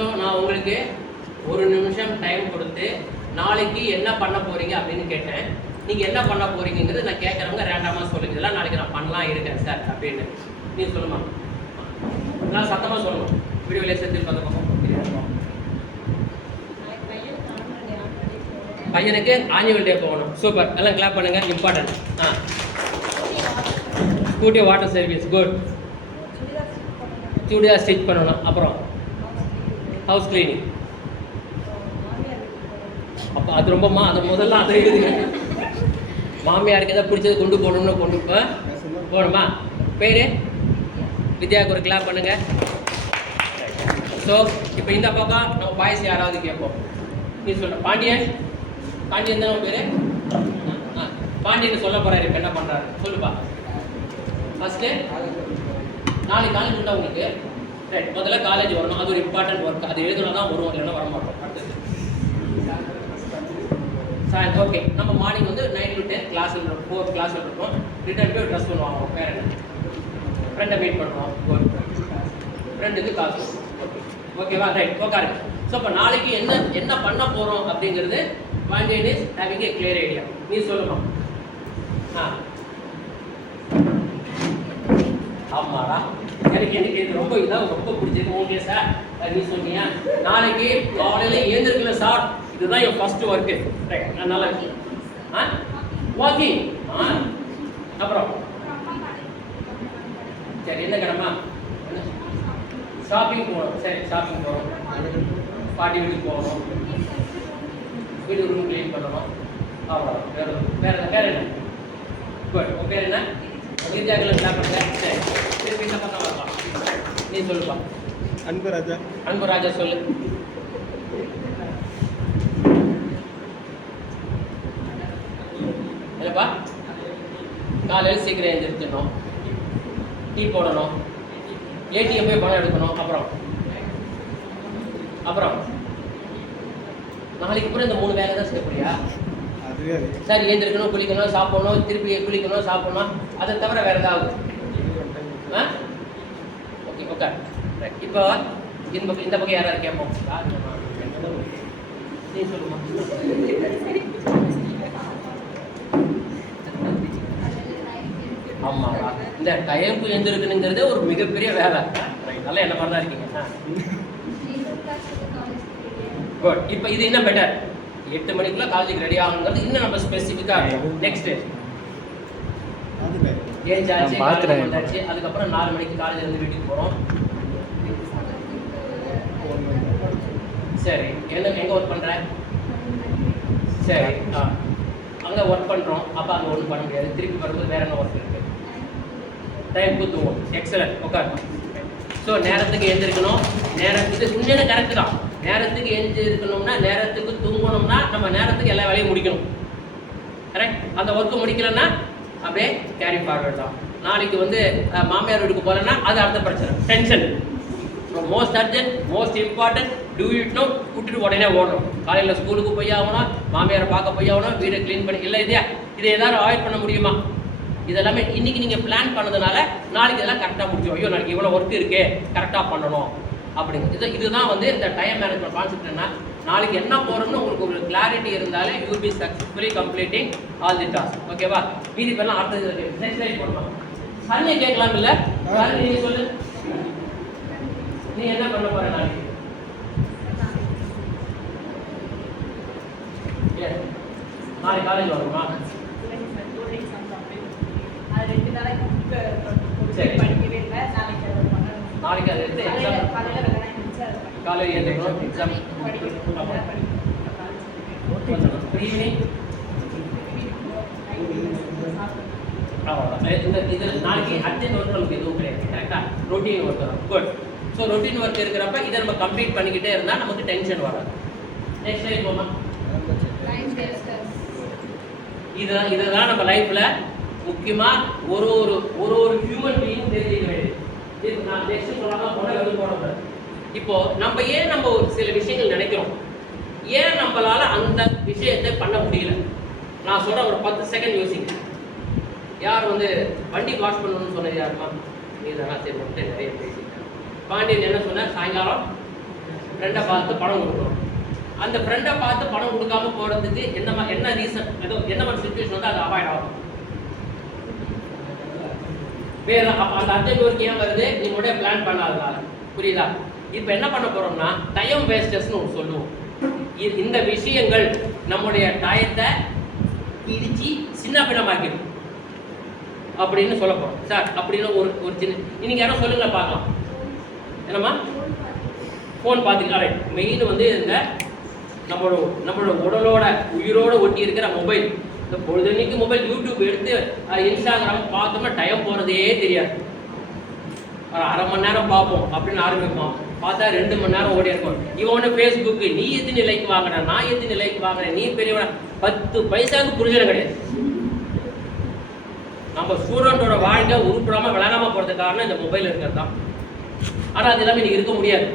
So நான் உங்களுக்கு ஒரு நிமிஷம் டைம் கொடுத்து நாளைக்கு என்ன பண்ண போகிறீங்க அப்படின்னு கேட்டேன். நீங்கள் என்ன பண்ண போகிறீங்கிறது நான் கேட்குறவங்க ரேண்டமாக சொல்லுங்க. இதெல்லாம் நாளைக்கு நான் பண்ணலாம் இருக்கேன் சார் அப்படின்னு நீங்கள் சொல்லுமா? நான் சத்தமாக சொல்லணும். வீடியோ லேசத்தில் பார்த்த பக்கம் பையனுக்கு ஆனுவல் டே போகணும். சூப்பர், எல்லாம் கிளாப் பண்ணுங்க. Important. Scooty water service, good. Churidar stitch பண்ணணும். அப்புறம் ஹவுஸ் கிளீனிங். அப்போ அது ரொம்பமா அது முதல்ல அதை எழுதுங்க. மாமியாருக்கு எதாவது பிடிச்சது கொண்டு போகணும்னு கொண்டு போகணுமா? பேர் வித்யாவுக்கு ஒரு கிளாப் பண்ணுங்க. ஸோ இப்போ இந்த பக்கம் நம்ம பாய்ஸ் யாராவது கேட்போம். நீ சொல்ற பாண்டியன் பாண்டியன் தான் பேர். பாண்டியன் சொல்ல போறாரு. இப்போ என்ன பண்ணுறாரு சொல்லுப்பா. ஃபஸ்ட்டு நாளைக்கு காலேஜ் உண்டா உங்களுக்கு? ரைட், முதல்ல காலேஜ் வரணும். அது ஒரு இம்பார்ட்டன்ட் ஒர்க். அது எழுதுனா தான் வருவோம், இல்லைன்னா வர மாட்டோம். அடுத்தது சார் ஓகே. நம்ம மார்னிங் வந்து 9 to 10 கிளாஸில் 4 கிளாஸில் இருக்கும். ரிட்டர்ன் போய் ட்ரெஸ் பண்ணுவாங்க. வேறு என்ன? ஃப்ரெண்டை மீட் பண்ணுவோம். ஃப்ரெண்டுக்கு காசு. ஓகேவா? ரைட், உட்காருங்க. ஸோ இப்போ நாளைக்கு என்ன பண்ண போகிறோம் அப்படிங்கிறது Pandian is having a clear idea. நீ சொல்லுமா? ஆமாடா, எனக்கு இது ரொம்ப இதாக ரொம்ப பிடிச்சிருக்கு. ஓகே சார், நீ சொன்னீங்க நாளைக்கு காலையில் ஏந்திருக்கல சார், இதுதான் என் ஃபர்ஸ்ட் ஒர்க்கு. ரைட், நல்லா இருக்கு. வாக்கிங். அப்புறம் சரி, என்ன கிடமா? ஷாப்பிங் போகணும். சரி, ஷாப்பிங் போகணும். பாட்டி வீட்டுக்கு போகணும். வீடு ரூம் க்ளீன் பண்ணணும். அவ்வளோ. வேறு என்ன? குட். உன் பேர் என்ன? வித்யாக்களை கிளாப் பண்ணுங்க. சரி, திருப்பி இந்த பக்கம் வரலாம். நீ சொல்லுப்பா. அன்புராஜா. அன்புராஜா சொல்லு. என்னப்பா? காலையில் சீக்கிரம் எழுந்திரிக்கணும், டீ போடணும், ஏடிஎம் போய் பணம் எடுக்கணும். அப்புறம் நாளைக்கு அப்புறம் இந்த 3 வேலை தான் செய்யப்படியா? சார் ஏந்திருக்கணும், குளிக்கணும், சாப்பிடணும், திருப்பி குளிக்கணும், சாப்பிடணும். அதை தவிர வேறு ஏதாவது? Okay okay. இப்போ இந்த பக்கம் யாராவது கேட்போம். நீ சொல்லுமா? ஆமாடா, இந்த டைமுக்கு எழுந்திருக்கணுங்கிறது ஒரு மிகப்பெரிய வேலை. நல்லா என்ன மாதிரி தான் இருக்கீங்க. குட். இப்போ இது இன்னும் பெட்டர். 8 மணிக்குள்ள காலேஜுக்கு ரெடி ஆகணுங்கிறது இன்னும் நம்ம ஸ்பெசிஃபிக்காக. நெக்ஸ்ட் ஏஞ்சாச்சு, அதுக்கப்புறம் 4 மணிக்கு காலேஜ் இருந்து வீட்டுக்கு போகிறோம். சரி, எங்கே ஒர்க் பண்ணுற? சரி, அங்கே ஒர்க் பண்ணுறோம். அப்போ அங்கே ஒன்றும் பண்ண முடியாது. திருப்பி வரும்போது வேறு என்ன ஒர்க் இருக்குது? டைம் தூங்குவோம். எக்ஸலன்ட், உட்காருவோம். ஸோ நேரத்துக்கு எழுந்திருக்கணும். நேரத்துக்கு உண்மையான கரெக்டு தான். நேரத்துக்கு எழுந்திருக்கணும்னா, நேரத்துக்கு தூங்கணும்னா நம்ம நேரத்துக்கு எல்லா வேலையும் முடிக்கணும். கரெக்ட். அந்த ஒர்க்கு முடிக்கலன்னா அப்படியே கேரி ஃபார்வர்ட் தான். நாளைக்கு வந்து மாமியார் வீட்டுக்கு போகலன்னா அது அடுத்த பிரச்சனை, tension. Most urgent, most important, do it now. விட்டுட்டு உடனே ஓடணும். காலையில் ஸ்கூலுக்கு போய் ஆகணும், மாமியாரை பார்க்க போய் ஆகணும், வீடை க்ளீன் பண்ணி இல்லை இதை எதாவது அவாய்ட் பண்ண முடியுமா? இதெல்லாமே இன்னைக்கு நீங்கள் பிளான் பண்ணதுனால நாளைக்கு இதெல்லாம் கரெக்டாக முடியும். ஐயோ நாளைக்கு இவ்வளோ ஒர்க் இருக்கே, கரெக்டாக பண்ணணும் அப்படிங்கிறது. இதுதான் வந்து இந்த டைம் மேனேஜ்மெண்ட் கான்செப்ட். என்ன, நாளைக்கு என்ன போகிறோம்னு உங்களுக்கு ஒரு கிளாரிட்டி இருந்தாலே you will be successfully completing all the task. ஓகேவா? மீதி பண்ணலாம். அடுத்தது நெக்ஸ்ட் லைட் போடலாம். சன்னி கேட்கலாம் இல்லை? நீ சொல்லு, நீ என்ன பண்ண போற நாளைக்கு? நாளைக்கு காலேஜ் வரணுமா? நாளைக்கு அது எடுத்து எக்ஸாம் காலையில் எழுந்திருக்கணும். எக்ஸாம் ஈவினிங் அவ்வளோதான். இது நாளைக்கு அர்ஜென்ட் ஒர்க் நமக்கு எதுவும் கிடையாது. கரெக்டாக ரொட்டீன் ஒர்க் தான். குட். ஸோ ரொட்டீன் ஒர்க் இருக்கிறப்ப இதை நம்ம கம்ப்ளீட் பண்ணிக்கிட்டே இருந்தால் நமக்கு டென்ஷன் வராது. நெக்ஸ்ட் டைம் போமா? இதுதான் நம்ம லைஃப்பில் முக்கியமாக ஒரு ஹியூமன் பீயிங் தெரிஞ்சுக்க வேண்டியது. இது நான் நெக்ஸ்ட் சொல்லலாம் போனால் எதுவும் போடக்கூடாது. இப்போது நம்ம ஒரு சில விஷயங்கள் நினைக்கிறோம். ஏன் நம்மளால் அந்த விஷயத்தை பண்ண முடியல? நான் சொல்கிறேன், ஒரு 10 செகண்ட் யோசிங்க. யார் வந்து வண்டி வாஷ் பண்ணணும்னு சொன்னது யாருமா? நீ தான். சரி, நிறைய பேசிட்டேன். பாண்டியன் என்ன சொன்னார்? சாயங்காலம் ஃப்ரெண்டை பார்த்து பணம் கொடுக்குறோம். அந்த ஃப்ரெண்டை பார்த்து பணம் கொடுக்காம போகிறதுக்கு என்ன ரீசன், ஏதோ என்ன மாதிரி சுச்சுவேஷன் வந்து அது அவாய்ட் ஆகும். வேற அப்போ அந்த அர்ஜென்ட் ஒர்க் ஏன் வருது, நீங்களுடைய பிளான் பண்ணாதனால. புரியுதா? இப்போ என்ன பண்ண போகிறோம்னா டைம் வேஸ்டர்ஸ்னு ஒன்று சொல்லுவோம். இந்த விஷயங்கள் நம்முடைய டயத்தை இடிச்சு சின்ன பின்னமாக்கிடும் அப்படின்னு சொல்ல போகிறோம் சார். அப்படின்னு ஒரு சின்ன இன்னைக்கு யாரும் சொல்லுங்களேன் பார்க்கலாம். என்னம்மா ஃபோன் பார்த்துக்கலாம். மெயின் வந்து இந்த நம்மளோட உடலோட உயிரோட ஒட்டி இருக்கிற மொபைல். இந்த பொழுதுனைக்கு மொபைல் யூடியூப் எடுத்து இன்ஸ்டாகிராம் பார்த்தோம்னா டைம் போகிறதே தெரியாது. ஒரு அரை மணி நேரம் பார்ப்போம் அப்படின்னு ஆரம்பிப்போம், பார்த்தா 2 மணி நேரம் ஓடி இருக்கும். இவன் ஒன்று ஃபேஸ்புக்கு நீ எத்தனை லைக் வாங்கின, நான் எத்தனை லைக் வாங்கினேன், நீ பெரியவன 10 பைசாவுக்கு புரிஞ்சனம் கிடையாது. நம்ம ஸ்டூடெண்டோட வாழ்க்கை உருப்படாமல் விளையாடாமல் போகிறதுக்கு காரணம் இந்த மொபைல் இருக்கிறது தான். ஆனால் அது இல்லாமல் இன்னைக்கு இருக்க முடியாது.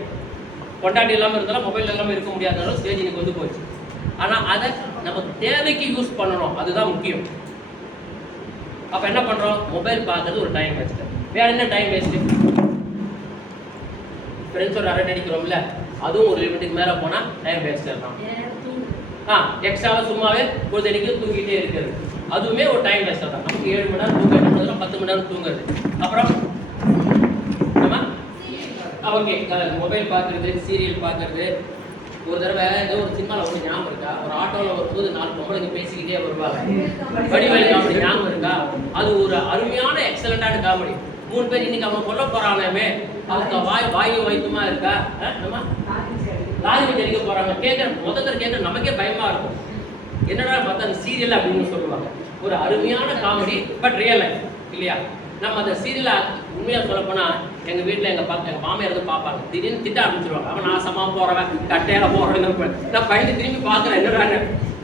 கொண்டாட்டி இல்லாமல் இருந்தாலும் மொபைல் இல்லாமல் இருக்க முடியாதனாலும் ஸ்டேஜ் இன்னைக்கு வந்து போச்சு. ஆனால் அதை நம்ம தேவைக்கு யூஸ் பண்ணணும், அதுதான் முக்கியம். அப்போ என்ன பண்ணுறோம், மொபைல் பார்க்கறது ஒரு டைம் வேஸ்ட்டு. வேற என்ன டைம் வேஸ்ட்டு? ஃப்ரெண்ட்ஸோட அரட்டை அடிக்கிறோம்ல, அதுவும் ஒரு லிமிட்டுக்கு மேலே போனால் டைம் வேஸ்ட்டு தான். எக்ஸ்ட்ராவாக சும்மாவே பொழுதடிக்கு தூங்கிட்டே இருக்கிறது, அதுவுமே ஒரு டைம் வேஸ்ட்டாக தான். நமக்கு 7 மணி நேரம் தூங்குறது, 10 மணி நேரம் தூங்குறது. அப்புறம் ஓகே, மொபைல் பார்க்குறது, சீரியல் பார்க்குறது. ஒரு தடவை ஏதோ ஒரு சினிமாவில் ஒன்று ஞாபகம் இருக்கா, ஒரு ஆட்டோவில் வரும்போது 4 பொம்பளைங்க பேசிக்கிட்டே வருவாங்க. வடிவேலு காமெடி ஞாபகம் இருக்கா? அது ஒரு அருமையான எக்ஸலண்டான காமெடி. 3 பேர் இன்னைக்கு அவங்க கொல்ல போகிறாங்கமே, அவங்க வாயு வைத்துமா இருக்கா, நம்ம லாரி வச்சு அடிக்க போகிறாங்க. முதல்ல கேட்க நமக்கே பயமாக இருக்கும். என்னடா பார்த்தா அந்த சீரியல் அப்படின்னு சொல்லுவாங்க. ஒரு அருமையான காமெடி, பட் ரியல் லைஃப் இல்லையா? நம்ம அந்த சீரியலை உண்மையாக சொல்லப்போனால் எங்கள் வீட்டில் எங்கள் மாமியார் வந்து பார்ப்பாங்க, திடீர்னு திட்ட ஆரம்பிச்சிருவாங்க. அவன் நாசமாக போகிறவன், கட்டையாக போகிறவன். நான் பயந்து திரும்பி பார்க்குறேன், என்னடாங்க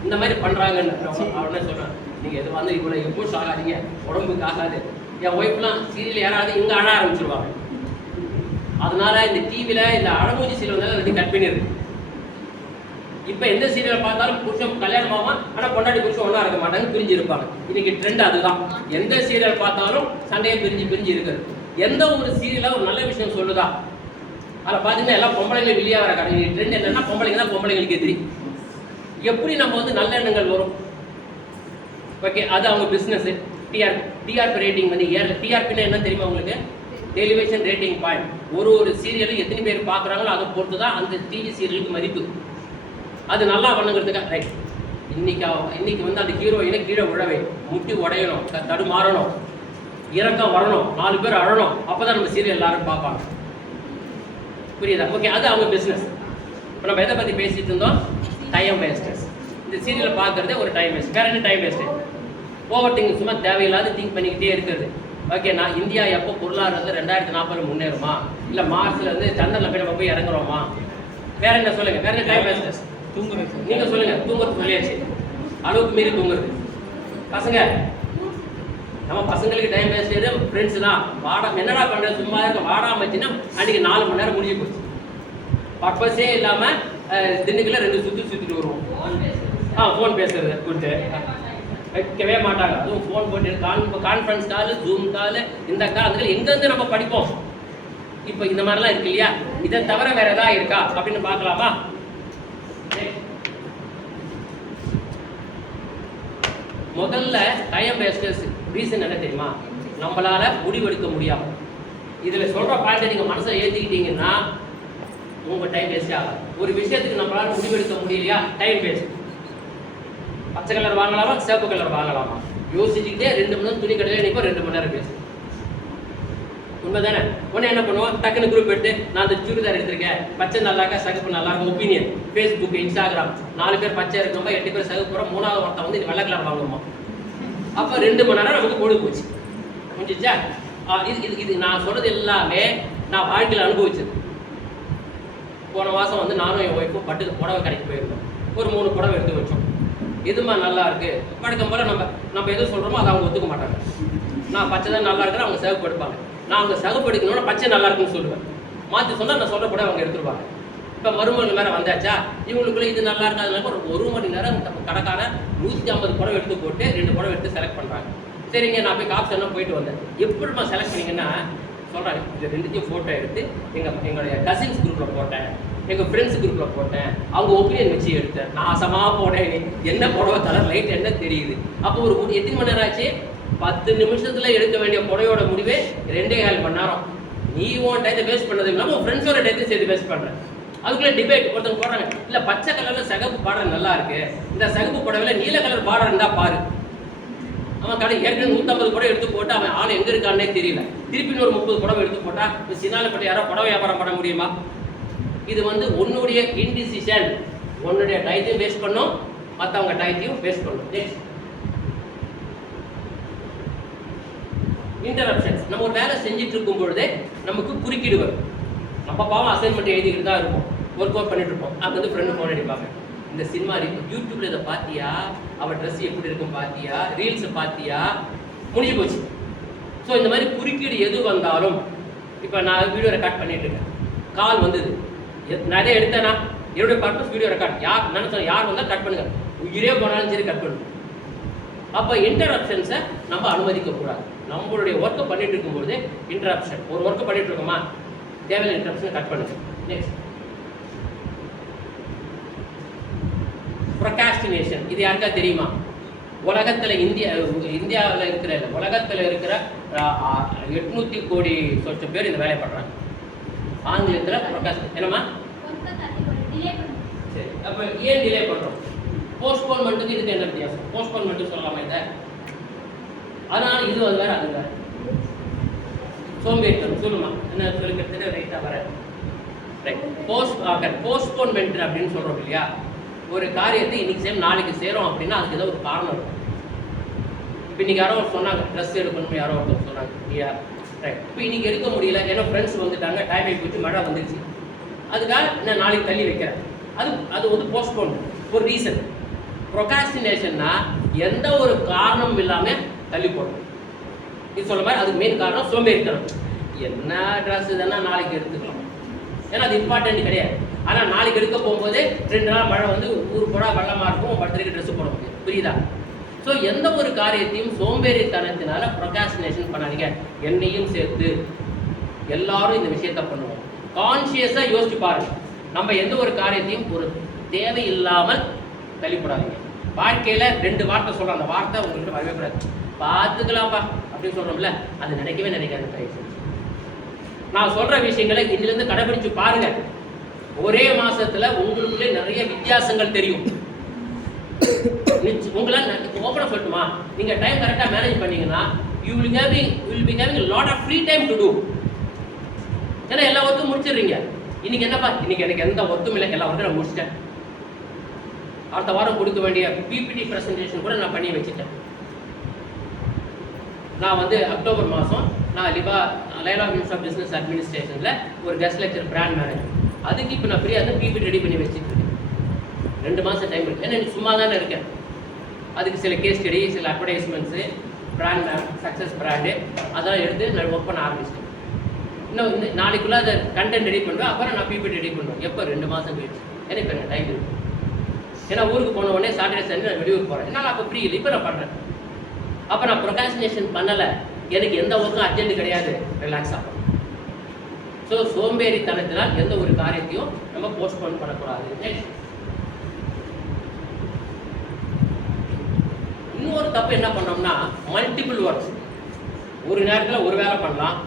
இந்த மாதிரி பண்ணுறாங்கன்னு. அவனே சொல்கிறேன், நீங்கள் எது வந்து இவ்வளோ எம்போஸ் ஆகாதீங்க, உடம்புக்கு ஆகாது. என் ஒய்ஃப்லாம் சீரியல் யாராவது இங்கே அழ ஆரம்பிச்சிருவாங்க. அதனால இந்த டிவியில் இந்த அழமூஞ்சி சீரியல் வந்தாலும் அது கட் பண்ணிடுது. இப்போ எந்த சீரியலை பார்த்தாலும் புருஷன் கல்யாணம் ஆகும், ஆனால் பொண்டாட்டி புருஷன் ஒன்றா இருக்க மாட்டாங்க, பிரிஞ்சு இருப்பாங்க. இன்னைக்கு ட்ரெண்ட் அதுதான். எந்த சீரியல் பார்த்தாலும் சண்டையை பிரிஞ்சு இருக்குது. எந்த ஒரு சீரியலாக ஒரு நல்ல விஷயம் சொல்லுதா, அதில் பார்த்தீங்கன்னா எல்லாம் பொம்பளைங்க வெளியே வர கடை. ட்ரெண்ட் என்னன்னா பொம்பளைங்க தான் பொம்பளைங்களுக்கு எதிரி. எப்படி நம்ம வந்து நல்ல எண்ணங்கள் வரும்? ஓகே, அது அவங்க பிஸ்னஸ். டிஆர்பி ரேட்டிங் வந்து டிஆர்பின்னா என்ன தெரியுமா உங்களுக்கு? Television rating point. ஒரு சீரியலும் எத்தனை பேர் பார்க்குறாங்களோ அதை பொறுத்து தான் அந்த டிவி சீரியலுக்கு மதிப்பு. அது நல்லா பண்ணுங்கிறதுக்காக ரைட். இன்னைக்கு வந்து அந்த ஹீரோயினை கீழே விழவே, முட்டி உடையணும், தடுமாறணும், இறக்கம் வரணும், 4 பேர் அழணும், அப்போதான் நம்ம சீரியல் எல்லாரும் பார்ப்பாங்க. புரியுதா? ஓகே, அது அவங்க பிஸ்னஸ். இப்போ நம்ம எதை பற்றி பேசிட்டு இருந்தோம்? Time wasters. இந்த சீரியலை பார்க்கறதே ஒரு டைம் வேஸ்ட். வேற என்ன டைம் வேஸ்ட்டு? ஓவர் திங்கிங், சும்மா தேவையில்லாத திங்க் பண்ணிக்கிட்டே இருக்கிறது. ஓகே, நான் இந்தியா எப்போ பொருளாதாரத்தில் 2040 முன்னேறுமா, இல்லை மார்ஸ்லேருந்து சந்திரனில் போய் நம்ம போய் இறங்குறோமா? வேற என்ன சொல்லுங்க, வேற என்ன டைம் வேஸ்டர்ஸ்? தூங்குறது. நீங்கள் சொல்லுங்க. தூங்குறது சொல்லியாச்சு, அளவுக்கு மீறி தூங்குறது. பசங்க, நம்ம பசங்களுக்கு டைம் வேஸ்ட் ஃப்ரெண்ட்ஸ் தான். என்னடா பண்ணுறது, சும்மா இருக்க வாடாமச்சுன்னா அன்றைக்கி 4 மணி நேரம் முடிஞ்சு போச்சு. பர்பஸே இல்லாமல் திண்டுக்கல்ல 2 சுற்றிட்டு வருவோம். ஃபோன் பேசுறது கூட்டு வைக்கவே மாட்டாங்க. அதுவும் ஃபோன் போட்டு கான்ஃபரன்ஸ் கால், ஜூம் கால், இந்த கால், அந்த கால் எங்கேருந்து நம்ம படிப்போம்? இப்போ இந்த மாதிரிலாம் இருக்கு இல்லையா? இதை தவிர வேற எதாவது இருக்கா அப்படின்னு பார்க்கலாமா? முதல்ல டைம் வேஸ்டர்ஸ் ரீசன் என்ன தெரியுமா? நம்மளால முடிவெடுக்க முடியாது. இதில் சொல்கிற பாயிண்ட்டை நீங்கள் மனசில் ஏற்றிக்கிட்டீங்கன்னா உங்கள் டைம் வேஸ்ட் ஆகாது. ஒரு விஷயத்துக்கு நம்மளால முடிவெடுக்க முடியலையா, டைம் வேஸ்ட். பச்சை கலர் வாங்கலாமா, சிவப்பு கலர் வாங்கலாமா யோசிச்சுக்கிட்டே 2 மணி நேரம் துணி கடையில் நிற்போம், 2 மணி நேரம் பேசும். உண்மை தானே? உடனே என்ன பண்ணுவோம், டக்குன்னு குரூப் எடுத்து நான் அந்த சுடிதார் எடுத்திருக்கேன், பச்சை நல்லா இருக்கா, சகப்பு நல்லா இருக்கும், ஒப்பீனியன். ஃபேஸ்புக், இன்ஸ்டாகிராம், 4 பேர் பச்சை இருக்கணும், 8 பேர் சகப்பு போகிறோம், 3வது ஒருத்தன் வந்து வெள்ளை கலர் வாங்குவோமா. அப்போ 2 மணி நேரம் நமக்கு பொழுது போச்சு. முடிஞ்சிச்சா? இது நான் சொல்கிறது எல்லாமே நான் வாழ்க்கையில் அனுபவிச்சது. போன மாதம் வந்து நானும் என் ஒய்ஃபும் பட்டுக்கு புடவை கடைக்கு போயிருந்தோம். ஒரு 3 புடவை எடுத்து வச்சோம். எதுமா நல்லா இருக்குது, வழக்கம் போல் நம்ம எது சொல்கிறோமோ அதை அவங்க ஒத்துக்க மாட்டாங்க. நான் பச்சை தான் நல்லா இருக்குன்னு அவங்க சிவப்பு எடுப்பாங்க. நான் அவங்க சிவப்பு எடுக்கணும்னா பச்சை நல்லா இருக்குன்னு சொல்லுவேன். மாற்றி சொன்னால் நான் சொல்கிற கூட அவங்க எடுத்துருவாங்க. இப்போ மறுமணி நேரம் வந்தாச்சா, இவங்களுக்குள்ளே இது நல்லா இருக்காதுனால ஒரு மணி நேரம் கடைக்கான 150 புடவை எடுத்து போட்டு 2 புடவை எடுத்து செலக்ட் பண்ணுறாங்க. சரிங்க, நான் போய் ஆப்ஷன்லாம் போயிட்டு வந்தேன். எப்படிமா செலக்ட் பண்ணிங்கன்னா சொல்கிறாங்க, இது 2த்தையும் ஃபோட்டோ எடுத்து எங்களுடைய கசின்ஸ் குரூப்பில் போட்டேன், எங்கள் ஃப்ரெண்ட்ஸ் குரூப்பில் போட்டேன், அவங்க ஒப்பீனியன் வச்சு எடுத்தேன், நாசமாக போனேன், என்ன புடவை கலர் லைட் என்ன தெரியுது. அப்போ ஒரு எத்தனை மணி நேரம் ஆச்சு? 10 நிமிஷத்தில் எடுக்க வேண்டிய புடவையோட முடிவே 2.5 மணி நேரம். நீ உன் டயத்தை வேஸ்ட் பண்ணது இல்லாமல் உன் ஃப்ரெண்ட்ஸோட டயத்தை சேர்த்து வேஸ்ட் பண்ணுறேன். அதுக்குள்ளே டிபேட் ஒருத்தங்க போடுறாங்க, இல்லை பச்சை கலரில் சிகப்பு பார்டர் நல்லா இருக்கு, இந்த சிகப்பு புடவையில் நீல கலர் பார்டர் இருந்தால் பாரு. அவன் கடை ஏற்கனவே 150 புடவை எடுத்து போட்டு அவன் ஆள் எங்கே இருக்கான்னே தெரியல. திருப்பி ஒரு 30 புடவை எடுத்து போட்டால் இப்போ சின்னாலப்பட்டு யாரோ புடவை வியாபாரம் பண்ண முடியுமா? இது உன்னுடைய இன்டிசிஷன். உன்னுடைய டயத்தையும் வேஸ்ட் பண்ணும், மற்றவங்க டயத்தையும் வேஸ்ட் பண்ணும். Next interruptions. நம்ம ஒரு வேலை செஞ்சுட்டு இருக்கும் பொழுதே நமக்கு குறுக்கிடு வரும். நம்ம பாவம் அசைன்மெண்ட் எழுதிக்கிட்டு தான் இருப்போம், ஒர்க் அவுட் பண்ணிட்டு இருப்போம். அது ஃப்ரெண்டு ஃபோன் அடிப்பாங்க, இந்த சினிமா யூடியூப்ல இதை பார்த்தியா, அவள் ட்ரெஸ் எப்படி இருக்கும் பார்த்தியா, ரீல்ஸை பார்த்தியா, முடிஞ்சு போச்சு. ஸோ இந்த மாதிரி குறுக்கீடு எது வந்தாலும், இப்போ நான் வீடியோ ரெக்கார்ட் பண்ணிட்டு இருக்கேன், கால் வந்தது, நிறைய எடுத்தேன்னா என்னுடைய பர்பஸ் வீடியோ ரெக்கார்ட். யார் நினைச்சோம், யார் வந்தால் கட் பண்ணுங்க, உயிரே போனாலும் சரி கட் பண்ணுங்க. அப்போ இன்டரப்ஷன்ஸை நம்ம அனுமதிக்கக்கூடாது. நம்மளுடைய ஒர்க்கை பண்ணிட்டு இருக்கும்போது இன்டரப்ஷன், ஒரு ஒர்க்கை பண்ணிட்டு இருக்கோமா, தேவையான இன்டரப்ஷனை கட் பண்ணுங்க. Next procrastination. இது யாருக்கா தெரியுமா? உலகத்தில் இந்தியாவில் இருக்கிற உலகத்தில் இருக்கிற 800 கோடி சொச்சம் பேர் இந்த வேலையை பண்ணுறாங்க. ஆங்கிலத்தில் ப்ரொகாஸ்டினேஷன் என்னம்மா? சரி, அப்போ ஏன் டிலே பண்ணுறோம்? போஸ்ட்போன்மெண்ட்டுக்கு இதுக்கு என்ன வித்தியாசம்? போஸ்ட்போன்மெண்ட்டு சொல்லலாமா இதை? அதனால் இது வேறு அது வேறு. சோம்பேறித்தனம் சொல்லுமா என்ன சொல்லிக்கிறது? ரைட்டாக வர ரைட். போஸ்ட்போன்மெண்ட் அப்படின்னு சொல்கிறோம் இல்லையா? ஒரு காரியத்தை இன்னைக்கு செய்யும் நாளைக்கு செய்கிறோம் அப்படின்னா அதுக்கு ஏதோ ஒரு காரணம் இருக்கும். இப்போ இன்னைக்கு யாரோ சொன்னாங்க ட்ரெஸ் எடுக்கணும், யாரோ ஒருத்தர் சொன்னாங்க இல்லையா? ரைட். இப்போ இன்னைக்கு எடுக்க முடியல, ஏன்னா ஃப்ரெண்ட்ஸ் வந்துட்டாங்க, டைம் ஆகி போச்சு, மழை வந்துருச்சு, அதுக்காக நான் நாளைக்கு தள்ளி வைக்கிறேன். அது போஸ்ட்போன், ஒரு ரீசன். ப்ரொகாஸ்டினேஷன்னா எந்த ஒரு காரணமும் இல்லாமல் தள்ளி போடணும். இது சொல்ல மாதிரி அதுக்கு மெயின் காரணம் சோம்பேறித்தனம். என்ன ட்ரெஸ் தானே நாளைக்கு எடுத்துக்கலாம், ஏன்னா அது இம்பார்ட்டன்ட் கிடையாது. ஆனால் நாளைக்கு எடுக்க போகும்போது 2 நாள் மழை வந்து ஊர் போடா வெள்ளமாக இருக்கும், படுத்துக்கு ட்ரெஸ் போட முடியும். புரியுதா? ஸோ எந்த ஒரு காரியத்தையும் சோம்பேறித்தனத்தினால ப்ரொகாஸ்டினேஷன் பண்ணாதீங்க. என்னையும் சேர்த்து எல்லாரும் இந்த விஷயத்த பண்ணுவோம். கான்சியஸாக யோசிச்சு பாருங்க. நம்ம எந்த ஒரு காரியத்தையும் ஒரு தேவையில்லாமல் தள்ளிப்படாதீங்க. வாழ்க்கையில் 2 வார்த்தை சொல்கிறோம், அந்த வார்த்தை உங்கள்கிட்ட வரவே கூடாது. பார்த்துக்கலாம்ப்பா அப்படின்னு சொல்கிறோம்ல, அது நினைக்காது. நான் சொல்கிற விஷயங்களை இன்னிலேருந்து கடைபிடிச்சு பாருங்க. ஒரே மாசத்துல உங்களுக்குள்ளே நிறைய வித்தியாசங்கள் தெரியும். உங்களால் ஓப்பனாக சொல்லட்டுமா, நீங்கள் டைம் கரெக்டாக மேனேஜ் பண்ணீங்கன்னா you will be having a lot of free time to do. ஏன்னா எல்லா ஒர்க்கும் முடிச்சிடுறீங்க. இன்னைக்கு என்னப்பா, இன்னைக்கு எனக்கு எந்த ஒர்க்கும் இல்லை, எல்லா ஒர்க்கும் நான் முடிச்சிட்டேன். அடுத்த வாரம் கொடுக்க வேண்டிய பிபிடி ப்ரெசன்டேஷன் கூட நான் பண்ணி வச்சுட்டேன். நான் அக்டோபர் மாதம் நான் லைலா மினிஸ்ட்ரி ஆஃப் பிஸ்னஸ் அட்மினிஸ்ட்ரேஷனில் ஒரு கெஸ்ட் லெக்சர் பிராண்ட் மேனேஜர். அதுக்கு இப்போ நான் ஃப்ரீயாக பிபிடி ரெடி பண்ணி வச்சுட்டு இருக்கேன். 2 மாதம் டைம் இருக்குது. ஏன்னா எனக்கு சும்மா தானே இருக்கேன். அதுக்கு சில கேஸ் ஸ்டடி, சில அட்வர்டைஸ்மெண்ட்ஸு, பிராண்ட் சக்ஸஸ் பிராண்டு அதெல்லாம் எடுத்து நான் ஒர்க் பண்ண ஆரம்பிச்சிட்டேன். இன்னும் நாளைக்குள்ளே அதை கண்டென்ட் ரெடி பண்ணுவேன். அப்புறம் நான் பிபிடி ரெடி பண்ணுவேன். எப்போ? 2 மாதம் கழிச்சு. ஏன்னா இப்போ எனக்கு டைம் இருக்குது. ஏன்னா ஊருக்கு போன உடனே சாட்டர்டே சண்டே நான் வெளியூருக்கு போகிறேன். என்னால் அப்போ ஃப்ரீ இல்லை. இப்போ நான் பண்ணுறேன். அப்போ நான் ப்ரொகாஸ்டினேஷன் பண்ணலை. எனக்கு எந்த ஒர்க்கும் அர்ஜென்ட் கிடையாது, ரிலாக்ஸ் ஆகும். ஸோ சோம்பேறித்தனத்தினால் எந்த ஒரு காரியத்தையும் நம்ம போஸ்ட்போன் பண்ணக்கூடாது. நெக்ஸ்ட் இன்னொரு தப்பு என்ன பண்ணோம்னா, மல்டிபிள் ஒர்க்ஸ். ஒரு நேரத்தில் ஒரு வேலை பண்ணலாம்,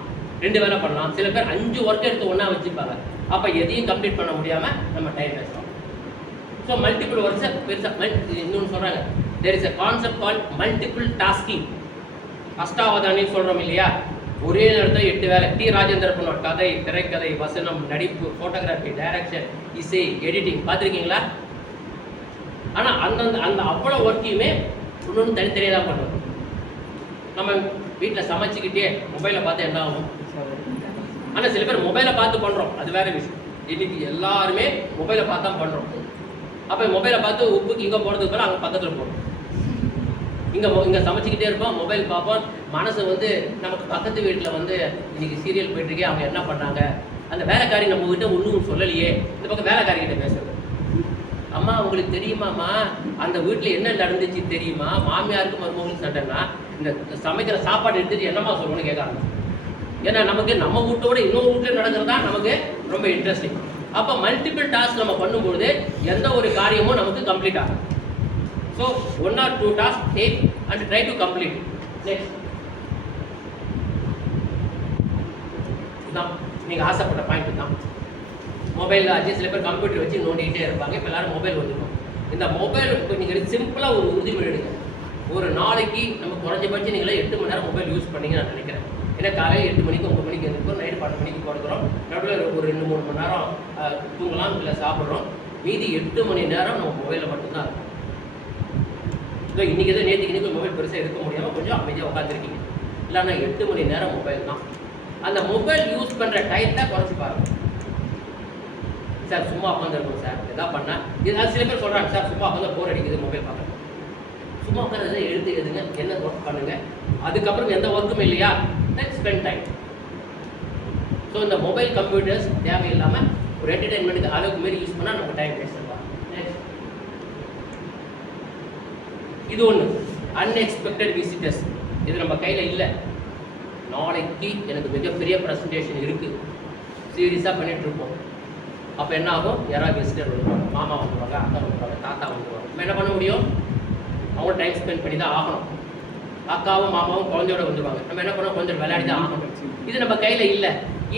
2 வேலை பண்ணலாம். சில பேர் 5 ஒர்க் எடுத்து ஒன்றா வச்சுருப்பாங்க. அப்போ எதையும் கம்ப்ளீட் பண்ண முடியாமல் நம்ம டைம் வேஸ்ட் ஆகும். ஸோ மல்டிபிள் ஒர்க்ஸை பெருசாக இன்னொன்று சொல்கிறாங்க, there is a concept call multiple tasking. அஷ்டாவதானின்னு சொல்கிறோம் இல்லையா? ஒரே நேரத்தில் 8 வேலை. டி ராஜேந்திர பண்ணோட கதை, திரைக்கதை, வசனம், நடிப்பு, ஃபோட்டோகிராஃபி, டைரக்ஷன், இசை, எடிட்டிங் பார்த்துருக்கீங்களா? ஆனால் அந்த அவ்வளோ ஒர்க்கையுமே இன்னொன்று தனித்தனியாக தான் பண்ணுவோம். நம்ம வீட்டில் சமைச்சிக்கிட்டே மொபைலை பார்த்து என்ன ஆகும்? ஆனால் சில பேர் மொபைலை பார்த்து பண்ணுறோம், அது வேறு விஷயம். இன்னைக்கு எல்லாருமே மொபைலை பார்த்து தான் பண்ணுறோம். அப்போ மொபைலை பார்த்து உப்புக்கு இங்கே போகிறதுக்கு போல அங்கே பக்கத்தில் போகிறோம். இங்கே சமைச்சிக்கிட்டே இருப்போம், மொபைல் பார்ப்போம். மனசு நமக்கு பக்கத்து வீட்டில் இன்னைக்கு சீரியல் போயிட்டுருக்கே, அவங்க என்ன பண்ணாங்க, அந்த வேலைக்காரி நம்ம கிட்ட ஒன்றும் சொல்லலையே, இந்த பக்கம் வேலைக்காரிகிட்ட பேசுறது. அம்மா உங்களுக்கு தெரியுமாம்மா அந்த வீட்டில் என்ன நடந்துச்சு தெரியுமா? மாமியாருக்கு மருமகளுக்கு சண்டைன்னா இந்த சமைக்கிற சாப்பாடு எடுத்துட்டு என்னம்மா சொல்லணும்னு கேட்க ஆரம்பிச்சு. ஏன்னா நமக்கு நம்ம வீட்டோட இன்னொரு வீட்டில் நடக்கிறது தான் நமக்கு ரொம்ப இன்ட்ரெஸ்டிங். அப்போ மல்டிபிள் டாஸ்க் நம்ம பண்ணும்போது எந்த ஒரு காரியமும் நமக்கு கம்ப்ளீட் ஆகும். So 1 or 2 task take and try to complete. Next இதுதான் நீங்கள் ஆசைப்பட்ட பாயிண்ட் தான். மொபைலில் ஆச்சு சில பேர் கம்ப்யூட்டர் வச்சு நோண்டிகிட்டே இருப்பாங்க. இப்போ எல்லாரும் மொபைல் வந்துடும். இந்த மொபைல் இப்போ நீங்கள் சிம்பிளாக ஒரு உறுதிமொழி எடுங்க. ஒரு நாளைக்கு நம்ம குறைஞ்சபட்சம் நீங்களே 8 மணி நேரம் மொபைல் யூஸ் பண்ணீங்க நான் நினைக்கிறேன். ஏன்னா காலையில் 8 மணிக்கு 9 மணிக்கு எழுந்திருக்கோம், நைட்டு 12 மணிக்கு படுக்கிறோம், நடுவில் ஒரு 2-3 மணி நேரம் தூங்கலாம், இல்லை சாப்பிட்றோம். மீதி 8 மணி நேரம் நம்ம மொபைலில் மட்டும்தான் இருக்கும். இல்லை இன்றைக்கி எதுவும் நேற்றுக்கு இன்றைக்கி மொபைல் பெருசாக இருக்க முடியாமல் கொஞ்சம் அமைதியாக உட்காந்துருக்கீங்க. இல்லைன்னா 8 மணி நேரம் மொபைல் தான். அந்த மொபைல் யூஸ் பண்ணுற டைத்தை குறைச்சி பாருங்கள். சார் சும்மா உட்காந்துருக்கோம் சார், எதாவது பண்ணால் இது சில பேர் சொல்கிறாங்க சார் சும்மா உட்காந்து போர் அடிக்குது மொபைல் பார்க்குறேன். சும்மா உட்காந்து எழுத்து எழுதுங்க, என்ன ஒர்க் பண்ணுங்கள். அதுக்கப்புறம் எந்த ஒர்க்குமே இல்லையா, தென் ஸ்பெண்ட் டைம். ஸோ இந்த மொபைல் கம்ப்யூட்டர்ஸ் தேவையில்லாமல் ஒரு என்டர்டைன்மெண்ட்டுக்கு அளவுக்கு மாரி யூஸ் பண்ணால் நமக்கு டைம் வேஸ்ட் ஆகும். இது ஒன்று அன்எக்ஸ்பெக்டட் விசிட்டர்ஸ். இது நம்ம கையில் இல்லை. நாளைக்கு எனக்கு மிகப்பெரிய ப்ரெசன்டேஷன் இருக்குது, சீரியஸாக பண்ணிகிட்ருப்போம். அப்போ என்ன ஆகும், யாராவது விசிட்டர் வந்துடுவாங்க, மாமா வந்துடுவாங்க, அக்கா வந்துடுவாங்க, தாத்தா வந்துடுவாங்க. நம்ம என்ன பண்ண முடியும், அவங்க டைம் ஸ்பெண்ட் பண்ணி தான் ஆகணும். அக்காவும் மாமாவும் குழந்தையோட வந்துடுவாங்க, நம்ம என்ன பண்ணோம், கொஞ்சம் விளையாடி தான் ஆகணும். இது நம்ம கையில் இல்லை.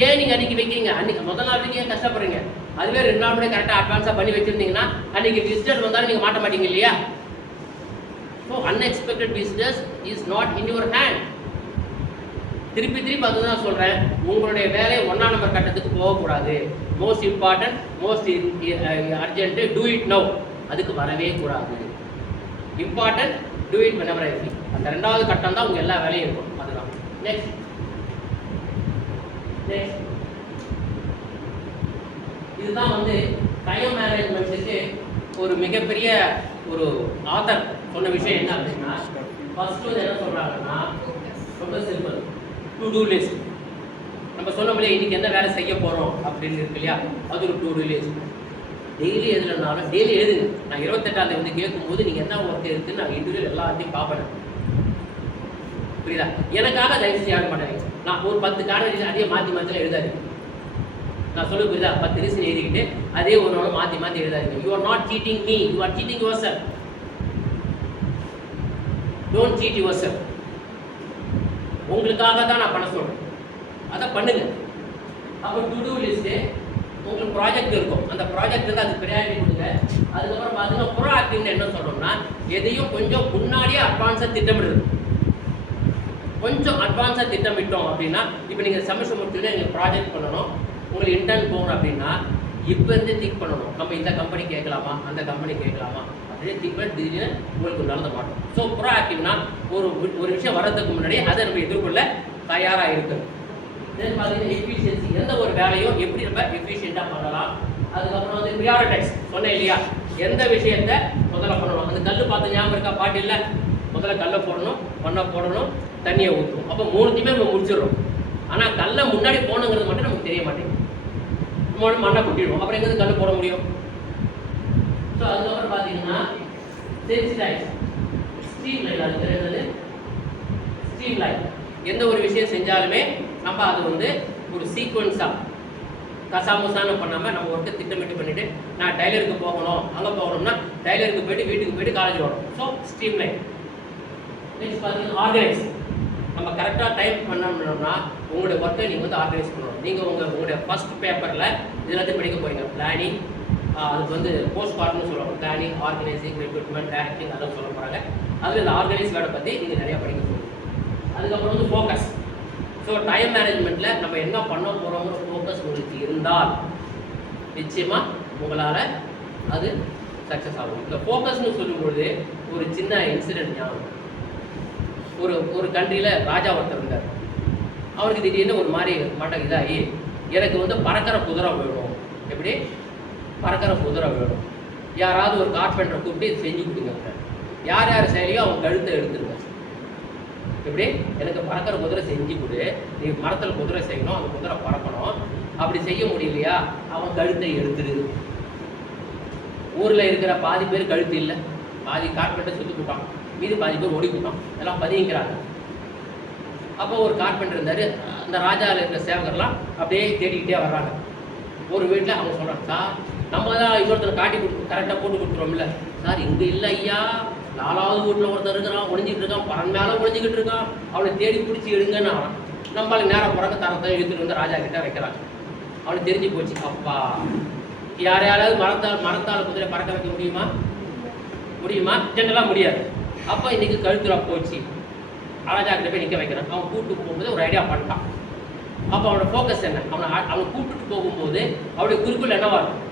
ஏன் நீங்கள் அன்றைக்கி வைக்கிறீங்க, அன்றைக்கி முதல் நாள் வரைக்கும் ஏன் கஷ்டப்படுறீங்க? அதுவே 2 நாள் கூட கரெக்டாக அட்வான்ஸாக பண்ணி வச்சுருந்தீங்கன்னா அன்றைக்கி விசிட்டர் வந்தாலும் நீங்கள் மாட்ட மாட்டீங்க இல்லையா? So unexpected visitors is not in your hand. திருப்பி அதுதான் சொல்கிறேன், உங்களுடைய வேலை 1ஆம் நம்பர் கட்டத்துக்கு போகக்கூடாது. Most important, most urgent, do it now. அதுக்கு வரவே கூடாது. Important, do it whenever I feel. அந்த 2வது கட்டம் தான் உங்கள் எல்லா வேலையும் இருக்கும். அதுதான் நெக்ஸ்ட். இதுதான் டைம் மேனேஜ்மெண்ட்டுக்கு ஒரு மிகப்பெரிய ஒரு ஆதர் சொன்ன விஷயம் என்ன அப்படின்னா, ஃபர்ஸ்ட் என்ன சொல்கிறாங்கன்னா, ரொம்ப சிம்பிள், டு டூ லிஸ்ட். நம்ம சொன்னோம்லையே இன்றைக்கி என்ன வேலை செய்ய போகிறோம் அப்படின்னு இருக்கு இல்லையா, அது ஒரு டு டூ லிஸ்ட். டெய்லி எதுலனாலும் டெய்லி எழுதுங்க. நான் 28ஆம் தேதி கேட்கும்போது நீங்கள் என்ன ஒர்க் இருக்குன்னு நான் இண்டிவிஜுவல் எல்லாத்தையும் பார்ப்பேன். புரியுதா? எனக்காக தயவு செஞ்சு யாரும் பண்ணாதீங்க. நான் ஒரு 10 காரணம் அதே மாற்றி எழுதாது. நான் சொல்ல புரியுதா, 10 ரீசன் எழுதிக்கிட்டு அதே ஒரு மாற்றி எழுதாதீங்க. You are not cheating me, you are cheating yourself. Don't cheat yourself. உங்களுக்காக தான் நான் பண்ண சொல்கிறேன், அதை பண்ணுங்க. அப்போ டு டூ லிஸ்ட்டு உங்களுக்கு ப்ராஜெக்ட் இருக்கும், அந்த ப்ராஜெக்ட் வந்து அதுக்கு ப்ரையாரிட்டி கொடுங்க. அதுக்கப்புறம் பார்த்தீங்கன்னா ப்ரோ ஆக்டிவ்னு என்ன சொல்கிறோம்னா, எதையும் கொஞ்சம் முன்னாடியே அட்வான்ஸாக திட்டமிடுது. கொஞ்சம் அட்வான்ஸாக திட்டமிட்டோம் அப்படின்னா, இப்போ நீங்கள் செமஸ்டர் முடிச்சுட்டு நீங்கள் ப்ராஜெக்ட் பண்ணணும், உங்களுக்கு இன்டர்ன் போகணும் அப்படின்னா இப்போ இருந்து திங்க் பண்ணணும், நம்ம இந்த கம்பெனி கேட்கலாமா, அந்த கம்பெனி கேட்கலாமா அப்படியே திங்க் பண்ணி திடீர்னு உங்களுக்கு நடந்த மாட்டோம். ஸோ ப்ரோ ஆக்டிவ்னா ஒரு விஷயம் வர்றதுக்கு முன்னாடியே அதை நம்ம எதிர்கொள்ள தயாராக இருக்குது. தென் பார்த்தீங்கன்னா எஃபிஷியன்சி, எந்த ஒரு வேலையும் எப்படி நம்ம எஃபிஷியண்ட்டாக பண்ணலாம். அதுக்கப்புறம் ப்ரியாரிட்டைஸ் சொன்னேன் இல்லையா, எந்த விஷயத்தை முதல்ல பண்ணணும். அந்த கல் பார்த்து ஞாபகம் இருக்கா, பாட்டு இல்லை, முதல்ல கல்லை போடணும், மண்ணை போடணும், தண்ணியை ஊற்றணும். அப்போ 3த்தையுமே நம்ம முடிச்சிடுறோம். ஆனால் கல்லை முன்னாடி போகணுங்கிறது மட்டும் நமக்கு தெரிய மாட்டேங்குது. மண்ணை கொட்டிடுவோம், அப்புறம் எங்கேருந்து கல் போட முடியும்? ஸோ அதுக்கப்புறம் பார்த்தீங்கன்னா சென்சிடைஸ், ஸ்ட்ரீம் லைன். அது தெரிஞ்சது ஸ்ட்ரீம் லைன். எந்த ஒரு விஷயம் செஞ்சாலுமே நம்ம அது ஒரு சீக்வன்ஸாக கசாமுசான்னு பண்ணாமல் நம்ம ஒர்க்கை திட்டமிட்டு பண்ணிவிட்டு, நான் டைலருக்கு போகணும், அங்கே போகணும்னா டைலருக்கு போய்ட்டு வீட்டுக்கு போய்ட்டு காலேஜ் வரணும். So stream line. நெக்ஸ்ட் பார்த்தீங்கன்னா ஆர்கனைஸ். நம்ம கரெக்டாக டைம் பண்ணணும்னா உங்களுடைய ஒர்க்கை நீங்கள் ஆர்கனைஸ் பண்ணணும். நீங்கள் உங்களுடைய ஃபர்ஸ்ட் பேப்பரில் எல்லாத்தையும் படிக்க போகிறீங்க. பிளானிங், அதுக்கு போஸ்ட் பார்ட்னு சொல்லுவாங்க. பிளானிங், ஆர்கனைசிங், ரெக்ரூட்மெண்ட், டைரக்டிங், அதெல்லாம் சொல்ல போகிறாங்க. அதில் இந்த ஆர்கனைஸ் வேலை பற்றி நீங்கள் நிறையா படிக்க போகிறீங்க. அதுக்கப்புறம் ஃபோக்கஸ். ஸோ டைம் மேனேஜ்மெண்ட்டில் நம்ம என்ன பண்ண போகிறோங்கிற ஃபோக்கஸ் உங்களுக்கு இருந்தால் நிச்சயமாக உங்களால் அது சக்ஸஸ் ஆகும். இந்த ஃபோக்கஸ்ன்னு சொல்லும்பொழுது ஒரு சின்ன இன்சிடென்ட் ஞாபகம். ஒரு கண்ட்ரியில் ராஜா ஒருத்தர் இருந்தார். அவருக்கு திடீர்னு ஒரு மாதிரி இதாகி, எனக்கு பறக்கிற குதிரை வேணும். எப்படி பறக்கிற குதிரை வேணும், யாராவது ஒரு கார்பெண்டரை கூப்பிட்டு செஞ்சு கொடுங்க. யார் யார் செயலியோ அவங்க கழுத்தை எடுத்துருங்க. எப்படி எனக்கு பறக்கிற குதிரை செஞ்சு கொடு, நீ மரத்தில் குதிரை செய்யணும், அந்த குதிரை பறக்கணும். அப்படி செய்ய முடியலையா, அவன் கழுத்தை எடுத்துடு. ஊரில் இருக்கிற பாதி பேர் கழுத்து இல்லை, பாதி கார்பெண்டர் சுற்றி போட்டான், மீது பாதி பேர் ஓடி போட்டான், எல்லாம் பதிங்கிறாங்க. அப்போ ஒரு கார்பெண்டர் இருந்தார். அந்த ராஜாவில் இருக்கிற சேவகர்லாம் அப்படியே தேடிக்கிட்டே வர்றாங்க. ஒரு வீட்டில் அவங்க சொல்கிறாங்க, சார் நம்ம தான் இன்னொருத்தரை காட்டி கொடுத்து கரெக்டாக போட்டு கொடுத்துருவோம்ல சார், இங்கே இல்லை ஐயா, 4வது வீட்டில் ஒருத்தர் இருக்கிறான், ஒழிஞ்சிக்கிட்டு இருக்கான், பறன் மேலே ஒழிஞ்சிக்கிட்டு இருக்கான், அவனை தேடி பிடிச்சி எடுங்கன்னு அவன் நம்மளுக்கு நேரம் பிறக்க தரத்தை இழுத்துட்டு வந்து ராஜா கிட்ட வைக்கிறாங்க. அவனுக்கு தெரிஞ்சு போச்சு, அப்பா யாரையாவது மரத்தால் குதிரை பறக்க வைக்க முடியுமா? ஜென்ரலாக முடியாது. அப்போ இன்னைக்கு கழுத்துல போச்சு, ராஜா கிட்ட போய் நிற்க வைக்கிறான். அவன் கூப்பிட்டு போகும்போது ஒரு ஐடியா பண்ணிட்டான். அப்போ அவனோட ஃபோக்கஸ் என்ன, அவனை கூப்பிட்டு போகும்போது அவருடைய குறிக்கோள் என்னவா இருக்கும்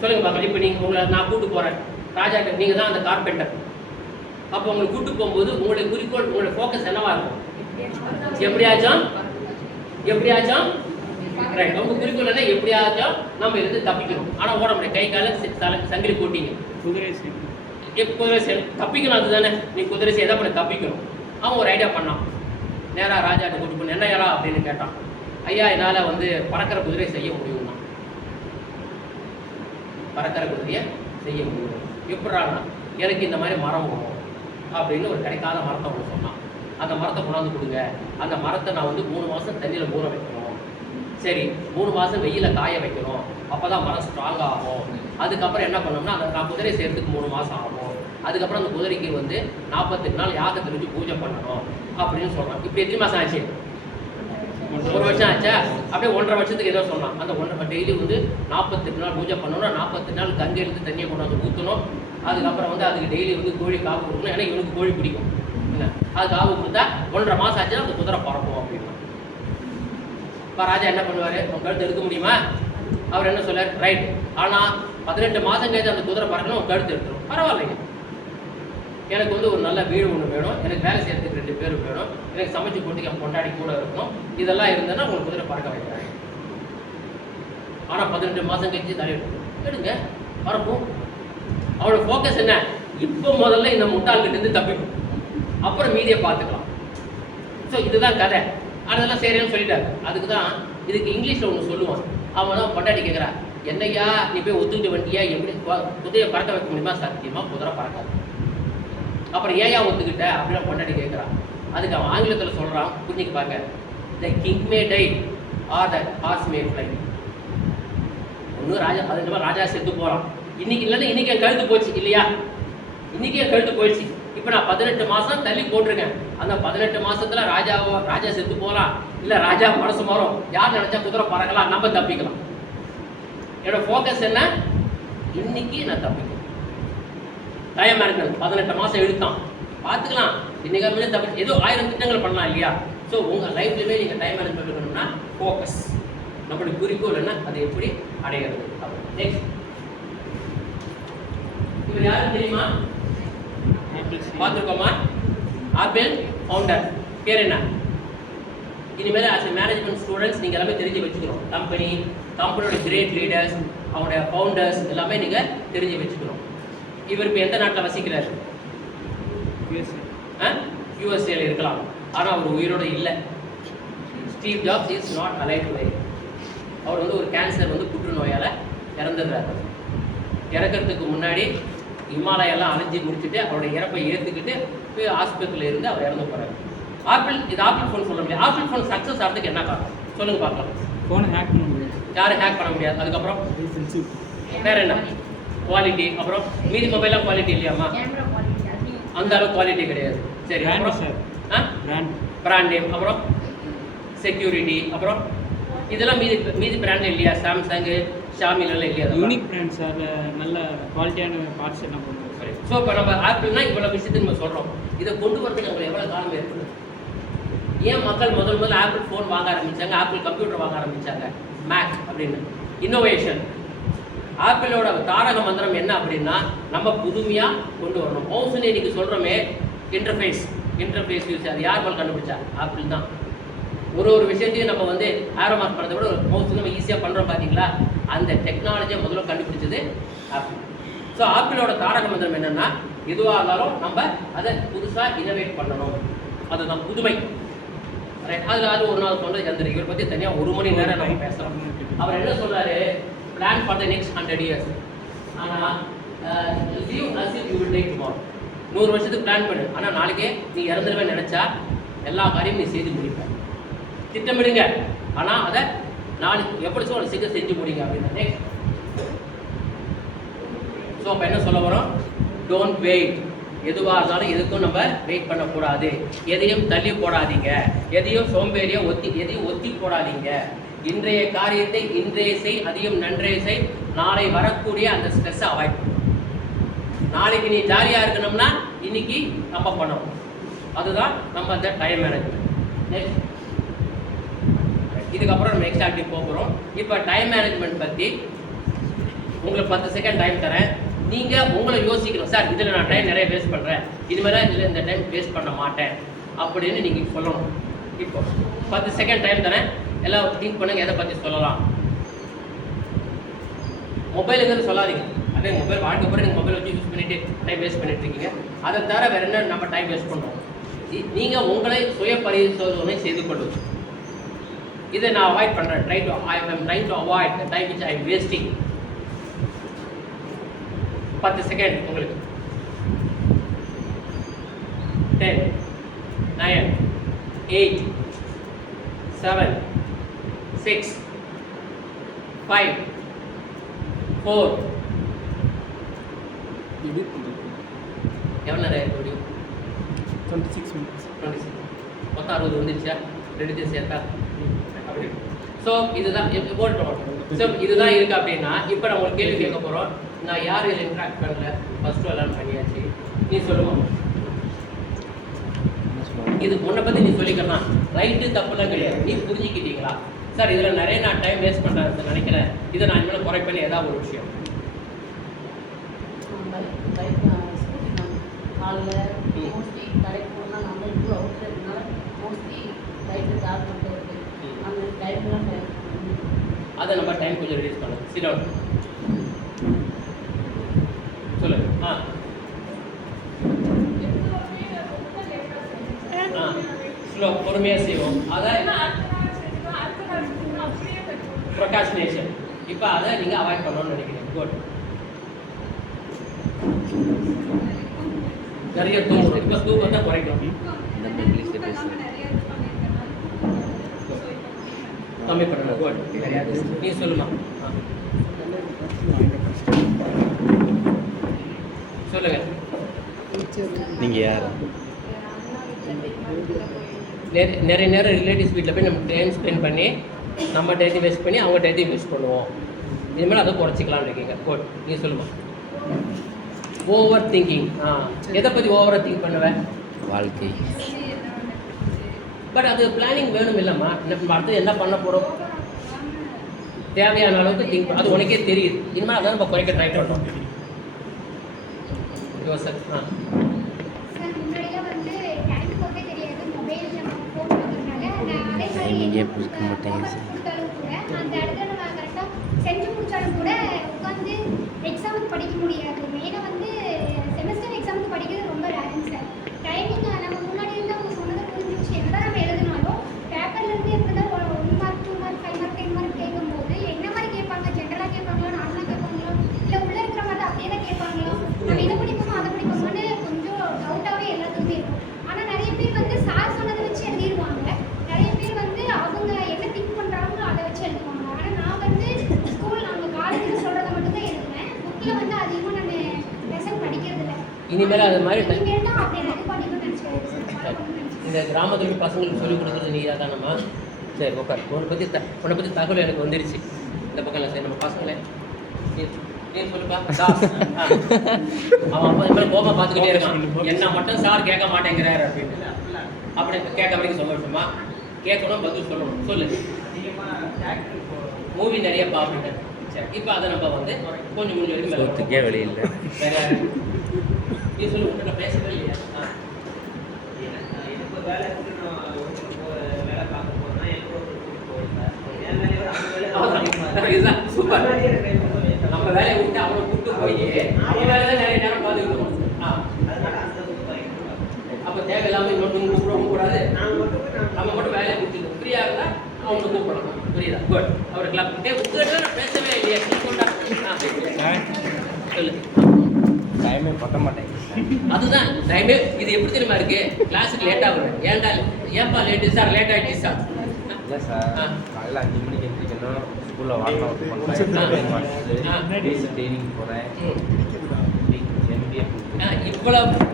சொல்லுங்க பார்க்கலாம். இப்போ நீங்கள் உங்களை நான் கூப்பிட்டு போகிறேன் ராஜா கிட்ட, நீங்கள் தான் அந்த கார்பெண்டர். அப்போ உங்களை கூப்பிட்டு போகும்போது உங்களுடைய குறிக்கோள், உங்களுடைய ஃபோக்கஸ் என்னவா இருக்கும்? எப்படியாச்சும் ரைட். உங்க குறிக்கோள் என்ன? எப்படியாச்சும் நம்ம இருந்து தப்பிக்கணும். ஆனால் ஓட முடியாது, கை கால சங்கிலி போட்டீங்க, குதிரை தப்பிக்கணும். அதுதானே நீ குதிரை எதை பண்ண தப்பிக்கணும். அவன் ஒரு ஐடியா பண்ணான். நேராக ராஜாட்ட கூப்பிட்டு போன, என்ன யாரா அப்படின்னு கேட்டான். ஐயா, என்னால் பறக்கிற குதிரையை செய்ய முடியும்னா, பறக்கிற குதிரையை செய்ய முடியும். எப்படான்னா, எனக்கு இந்த மாதிரி மரம் வரும் அப்படின்னு ஒரு கிடைக்காத மரத்தை ஒன்று சொன்னான். அந்த மரத்தை கொண்டாந்து கொடுங்க. அந்த மரத்தை நான் 3 மாதம் தண்ணியில் ஊற வைக்கணும். சரி, 3 மாதம் வெயில காய வைக்கணும். அப்போ தான் மரம் ஸ்ட்ராங் ஆகும். அதுக்கப்புறம் என்ன பண்ணோம்னா, நான் குதிரை செய்கிறதுக்கு 3 மாதம் ஆகும். அதுக்கப்புறம் அந்த குதிரைக்கு 48 நாள் யாகத்தை வச்சு பூஜை பண்ணணும் அப்படின்னு சொல்கிறான். இப்போ எத்தனை மாதம் ஆச்சு? 1 வருஷம் ஆச்சா? அப்படியே 1.5 வருஷத்துக்கு ஏதோ சொன்னான். அந்த டெய்லி 48 நாள் பூஜை பண்ணணும். 48 நாள் கங்கை எடுத்து தண்ணியை கொண்டாந்து ஊற்றணும். அதுக்கப்புறம் அதுக்கு டெய்லி கோழி காவு கொடுக்கணும். ஏன்னா இவனுக்கு கோழி பிடிக்கும். என்ன அது காவு கொடுத்தா 1.5 மாதம் ஆச்சுன்னா அந்த குதிரை பறக்கும் அப்படின்னா. இப்போ ராஜா என்ன பண்ணுவார்? உன் கழுத்து எடுக்க முடியுமா? அவர் என்ன சொல்றார்? ரைட், ஆனால் 18 மாதம் கழிச்சு அந்த குதிரை பறக்கணும், உன் கழுத்து எடுத்துரும். பரவாயில்லைங்க, எனக்கு ஒரு நல்ல வீடு ஒன்று வேணும், எனக்கு வேலை செய்யறதுக்கு 2 பேர் வேணும், எனக்கு சமைச்சு போட்டுக்க கொண்டாடி கூட இருக்கணும். இதெல்லாம் இருந்ததுன்னா உங்களுக்கு குதிரை பறக்க வைக்கிறாங்க. ஆனால் 18 மாதம் கழிச்சு தலை எடுங்க, பறக்கும். அவனோட ஃபோக்கஸ் என்ன? இப்போ முதல்ல இந்த முட்டாள்கிட்டேருந்து தப்பிக்கும், அப்புறம் மீதியை பார்த்துக்கலாம். ஸோ இதுதான் கதை. அதெல்லாம் சரின்னு சொல்லிட்டாரு. அதுக்கு தான் இதுக்கு இங்கிலீஷில் ஒன்று சொல்லுவான். அவன் தான் பொண்டாட்டி கேட்குறான், என்னையா நீ போய் ஒத்துக்கிட்டு வண்டியா, எப்படி குதிரையை பறக்க வைக்க முடியுமா? சத்தியமாக குதிரை பறக்காது. அப்புறம் ஏயா ஒத்துக்கிட்ட அப்படின்னு பொண்டாட்டி கேட்குறான். அதுக்கு அவன் ஆங்கிலத்தில் சொல்கிறான், புரிஞ்சுக்க பாருங்க. The king may die or the horse may fly. ஒன்றும் ராஜா 18 ராஜா செத்து போகிறான். இன்னைக்கு இல்லைன்னா இன்னைக்கு என் கழுத்து போச்சு இல்லையா? இன்னைக்கு என் கழுத்து போயிடுச்சு. இப்போ நான் 18 மாதம் தள்ளி போட்டிருக்கேன். அந்த 18 மாதத்துல ராஜா செத்து போகலாம், இல்லை ராஜா மனசு மாறும், யார் நினைச்சா குதிரை பறக்கலாம், நம்ம தப்பிக்கலாம். என்னோட ஃபோக்கஸ் என்ன? இன்னைக்கு நான் தப்பிக்கணும். டைம் மேனேஜ்மெண்ட் 18 மாதம் எடுத்தான், பார்த்துக்கலாம். இன்னைக்கு தப்பி ஏதோ 1000 திட்டங்கள் பண்ணலாம் இல்லையா? ஸோ உங்கள் லைஃப்லையுமே நீங்கள் டைம் மேனேஜ்மெண்ட் பண்ணணும்னா ஃபோக்கஸ், நம்மளுடைய குறிக்கோள் என்ன, அதை எப்படி அடைகிறது. நெக்ஸ்ட், இவர் யாரும் தெரியுமா? பார்த்துருக்கோமா? ஆப்பிள் ஃபவுண்டர் பேர் என்ன? இனிமேல் ஆஸ் எ மேனேஜ்மெண்ட் ஸ்டூடெண்ட்ஸ் நீங்கள் எல்லாமே தெரிஞ்சு வச்சுக்கணும். கம்பெனியோட கிரேட் லீடர்ஸ், அவங்களுடைய ஃபவுண்டர்ஸ் எல்லாமே நீங்கள் தெரிஞ்சு வச்சுக்கணும். இவர் இப்போ எந்த நாட்டில் வசிக்கிறார்? யூஎஸ்ஏல இருக்கலாம், ஆனால் அவர் உயிரோடு இல்லை. Steve Jobs is not alive today. அவர் ஒரு கேன்சர் புற்றுநோயால் இறந்துடுறாரு. இறக்கிறதுக்கு முன்னாடி இமாலயெல்லாம் அலைஞ்சி முடிச்சுட்டு அவருடைய இறப்பை ஏற்றுக்கிட்டு போய் ஆஸ்பத்திரியில் இருந்து அவர் இறந்து போகிறார். இது ஆப்பிள் ஃபோன் சொல்ல முடியாது. ஆப்பிள் ஃபோன் சக்ஸஸ் ஆகிறதுக்கு என்ன காரணம் சொல்லுங்க பார்க்கலாம். ஃபோனை ஹேக் பண்ண முடியாது, யாரும் ஹேக் பண்ண முடியாது. அதுக்கப்புறம் வேறு என்ன? குவாலிட்டி. அப்புறம் மீதி மொபைலாம் குவாலிட்டி இல்லையாம்மா? அந்த அளவுக்கு குவாலிட்டி கிடையாது. சரி, பிராண்ட் நேம், அப்புறம் செக்யூரிட்டி, அப்புறம் இதெல்லாம் மீதி பிராண்ட் இல்லையா? சாம்சங்கு, ஷாமிலெல்லாம் இல்லையா? யூனிக் பிராண்ட்ஸ், அதில் நல்ல குவாலிட்டியான பார்ட்ஸ் என்ன பண்ணுவோம். சரி, ஸோ இப்போ நம்ம ஆப்பிள்னா இவ்வளோ விஷயத்தை நம்ம சொல்கிறோம். இதை கொண்டு வரதுக்கு நம்மளுக்கு எவ்வளோ காலம் ஏற்படுது? ஏன் மக்கள் முதல்ல ஆப்பிள் ஃபோன் வாங்க ஆரம்பித்தாங்க, ஆப்பிள் கம்ப்யூட்டர் வாங்க ஆரம்பித்தாங்க? மேக் அப்படின்னு இன்னோவேஷன். ஆப்பிளோட தாரக மந்திரம் என்ன அப்படின்னா, நம்ம புதுமையாக கொண்டு வரணும். மவுஸ்ன்னு இன்னைக்கு சொல்கிறோமே, இன்டர்ஃபேஸ் யூஸ், அது யார் மேலே கண்டுபிடிச்சா? ஆப்பிள் தான். ஒரு விஷயத்தையும் நம்ம ஆரோ மார்க் பண்ணுறதை விட ஒரு மவுஸ் நம்ம ஈஸியாக பண்ணுறோம் பார்த்தீங்களா? அந்த டெக்னாலஜியை முதல்ல கண்டுபிடிச்சது ஆப்பிள். ஸோ ஆப்பிளோட தாரக மந்திரம் என்னென்னா, எதுவாக இருந்தாலும் நம்ம அதை புதுசாக இனோவேட் பண்ணணும். அதுதான் புதுமை. ரைட். அது ஒரு நாள் சொல்கிறது சந்திரி. இவரை பற்றி தனியாக 1 மணி நேரம் நம்ம பேசலாம். அவர் என்ன சொல்கிறாரு? Plan for the next 100 years. ஆனால் யூ வில் டேக் டுமாரோ. 100 வருஷத்துக்கு பிளான் பண்ணு, ஆனால் நாளைக்கே நீ இறந்துடுவேன்னு நினச்சா எல்லா காரியமும் நீ செய்து முடிப்ப. திட்டமிடுங்க, ஆனால் அதை நாளைக்கு எப்படி சொல்ல சீக்கிரம் செஞ்சு முடிங்க அப்படின்னா நெக்ஸ்ட். ஸோ அப்போ என்ன சொல்ல வரோம்? Don't wait. எதுவாக இருந்தாலும் எதுக்கும் நம்ம வெயிட் பண்ணக்கூடாது. எதையும் தள்ளி போடாதீங்க, எதையும் சோம்பேறியை எதையும் ஒத்தி போடாதீங்க. இன்றைய காரியத்தை இன்றைய செய், அதையும் நன்றைய செய். நாளை வரக்கூடிய அந்த ஸ்ட்ரெஸ்ஸை அவாய்ட் பண்ணணும். நாளைக்கு நீ ஜாலியாக இருக்கணும்னா இன்னைக்கு நம்ம பண்ணணும். அதுதான் நம்ம அந்த டைம் மேனேஜ்மெண்ட். நெக்ஸ்ட், இதுக்கப்புறம் நம்ம நெக்ஸ்ட் ஆக்டிவ் போகிறோம். இப்போ டைம் மேனேஜ்மெண்ட் பற்றி உங்களுக்கு 10 செகண்ட் டைம் தரேன். நீங்கள் உங்களை யோசிக்கணும், சார் இதில் நான் டைம் நிறைய வேஸ்ட் பண்ணுறேன், இனிமேல் இதில் இந்த டைம் வேஸ்ட் பண்ண மாட்டேன் அப்படின்னு நீங்கள் சொல்லணும். இப்போ 10 செகண்ட் டைம் தரேன். எல்லாம் திங்க் பண்ணுங்கள், எதை பற்றி சொல்லலாம். மொபைல் எதுன்னு சொல்லாதீங்க. அதே மொபைல் வாழ்க்கை அப்புறம் நீங்கள் மொபைல் வச்சு யூஸ் பண்ணிவிட்டு டைம் வேஸ்ட் பண்ணிட்டு இருக்கீங்க. அதை தவிர வேறு என்ன நம்ம டைம் வேஸ்ட் பண்ணுறோம்? நீங்கள் உங்களை சுய பரிசோதனை செய்து கொள்ளுங்கள். இதை நான் அவாய்ட் பண்ணுறேன். ஐ am trying to avoid the time which I am wasting. 10 second உங்களுக்கு. 10, 9, 8, 7, 6, 5, 4. எவ்வளோ நேரம் இருக்க முடியும்? 26 minutes. 26. மொத்தம் 60 வந்துருச்சா? ரெண்டு சேர்த்தா அப்படி. ஸோ இதுதான் போட்டோம். ஸோ இதுதான் இருக்குது அப்படின்னா இப்போ நம்ம ஒரு கேள்வி கேட்க போகிறோம். நான் யார் இதில் இன்ட்ராக்ட் பண்ணல, ஃபஸ்ட்டு எல்லாம் பண்ணியாச்சு, நீ சொல்லுவோம். இது உன்னை பற்றி நீ சொல்லிக்கலாம். ரைட்டு தப்புலாம் கிடையாது. நீ புரிஞ்சுக்கிட்டீங்களா? சார் இதில் நிறைய நான் டைம் வேஸ்ட் பண்ணுறேன் நினைக்கிறேன், இதை நான் இனிமேல் குறைப்பேன்னு ஏதாவது ஒரு விஷயம். அதை நம்ம டைம் கொஞ்சம் ரெடியூஸ் பண்ணலாம். Sit down. சொல்லு. ஸ்லோ, பொறுமையாக செய்வோம். அதை ப்ரொகாஸ்டினேஷன். இப்போ அதை நீங்கள் அவாய்ட் பண்ணணும்னு நினைக்கிறீங்க. குட். நிறைய தூக்கம். இப்போ தூக்கத்தை குறைக்கணும். கம்மி பண்ணணும். குட். நீ சொல்லுமா. சொல்லுங்க. நீங்கள் யார்? நிறைய நேரம் ரிலேட்டிவ்ஸ் வீட்டில் போய் நம்ம டைம் ஸ்பெண்ட் பண்ணி நம்ம டேத்தையும் வேஸ்ட் பண்ணி அவங்க டேத்தையும் வேஸ்ட் பண்ணுவோம். இனிமேல் அதை குறைச்சிக்கலாம்னு இருக்கீங்க. குட். நீ சொல்லுமா. Over thinking. எதை பற்றி ஓவராக திங்க் பண்ணுவேன்? வாழ்க்கை. பட் அது பிளானிங் வேணும் இல்லைம்மா. நம்ம அடுத்து என்ன பண்ண போகிறோம் தேவையான அளவுக்கு திங்க், அது உனக்கே தெரியுது. இனிமேல் அதான் நம்ம குறைக்க ட்ரை பண்ணுறோம். யோசன். நீங்கே கொடுக்க மாட்டேங்க சார். அந்த இடத்துல நம்ம கரெக்டாக செஞ்சு முடிச்சாலும் கூட உட்காந்து எக்ஸாமுக்கு படிக்க முடியாது. மெயினாக வந்து செமஸ்டர் எக்ஸாமுக்கு படிக்கிறது ரொம்ப ரேரிங் சார். டைமிங் நம்ம முன்னாடி இருந்து அவங்க சொன்னதை புரிஞ்சிச்சு. என்னதான் நம்ம எழுதினாலும் பேப்பர்லேருந்து எப்படி தான் 1 மார்க் 2 மார்க் 5 மார்க் 10 மார்க் கேட்கும்போது என்ன மாதிரி கேட்பாங்க? ஜென்ரலாக கேட்பாங்களோ, நார்மலாக கேட்பாங்களோ, இல்லை உள்ளே இருக்கிற மாதிரி அப்படியே தான் கேட்பாங்களோ, நம்ம இதை படிப்போமோ அதை படிப்போமோன்னு கொஞ்சம் டவுட்டாகவே எல்லாத்துக்குமே இருக்கும். ஆனால் நிறைய பேர் வந்து சார் சொன்னதை வச்சு எழுதிடுவாங்க. நிறைய பேர் வந்து அவங்க என்ன திங்க் பண்ணுறாங்களோ அதை வச்சு எழுதுவாங்க. ஆனால் நான் வந்து ஸ்கூல் நாங்கள் காலேஜில் சொல்கிறத மட்டும் தான் எழுதுவேன். புக்கில் வந்து அதிகமாக நான் லெசன் படிக்கிறது இல்லை. இனிமேல் அது மாதிரி இனிமேல் தான் அப்படி ரெடி பண்ணிக்கணும்னு நினச்சிக்கிறேன். இந்த கிராமத்தில் பசங்களுக்கு சொல்லிக் கொடுக்குறது நீ தானம்மா. சரி உட்கார். உன்னை பற்றி தகவல் எனக்கு வந்துருச்சு. இந்த பக்கம் இல்லை. சரி நம்ம பசங்களே நீ சொல்லுப்பா. அவன் அப்பா இனிமேல் கோபம் பார்த்துக்கிட்டே இருக்கான். என்ன மட்டும் சார் கேட்க மாட்டேங்கிறாரு அப்படின்னு. அப்படி கேட்க வரைக்கும் சந்தோஷமா கேட்கணும், பதில் சொல்லணும். சொல்லு. மூவி நிறைய பார்த்துட்டேன். சரி இப்போ அதை நம்ம வந்து கொஞ்சம் முடிஞ்ச வரைக்கும் சொத்துக்கே வழி இல்லை. நீ சொல்லு. உங்கள்கிட்ட பேசவே இல்லையா? இதுதான் சூப்பர். நம்ம வேலையை விட்டு அவனை கூப்பிட்டு போய் அவன் வேலை தான் நிறைய நேரம் பார்த்துக்கிட்டோம். அப்போ தேவையில்லாமல் இன்னொன்று கூப்பிடவும் கூடாது. நம்ம மட்டும் வேலையை கொடுத்துருக்கோம். ஃப்ரீயாக இருந்தால் அவங்க கூப்பிடலாம். புரியுதா? குட். அவரை கிளப் உங்கள்கிட்ட நான் பேசவே இல்லையா? சொல்லு. டைமே பட்ட மாட்டேங்க. அதுதான் டைமே. இது எப்படி தெரியுமா இருக்கு? கிளாஸுக்கு லேட் ஆகுது. ஏன்ப்பா லேட்டு சார்? லேட் ஆகிடுச்சு சார். இல்லை சார், காலையில் 5 மணிக்கு எந்திரிக்கணும். இன்னும் ஸ்கூலில் வாங்க ஒர்க் பண்ணுறேன் ட்ரைனிங் போகிறேன் எம்பிஏ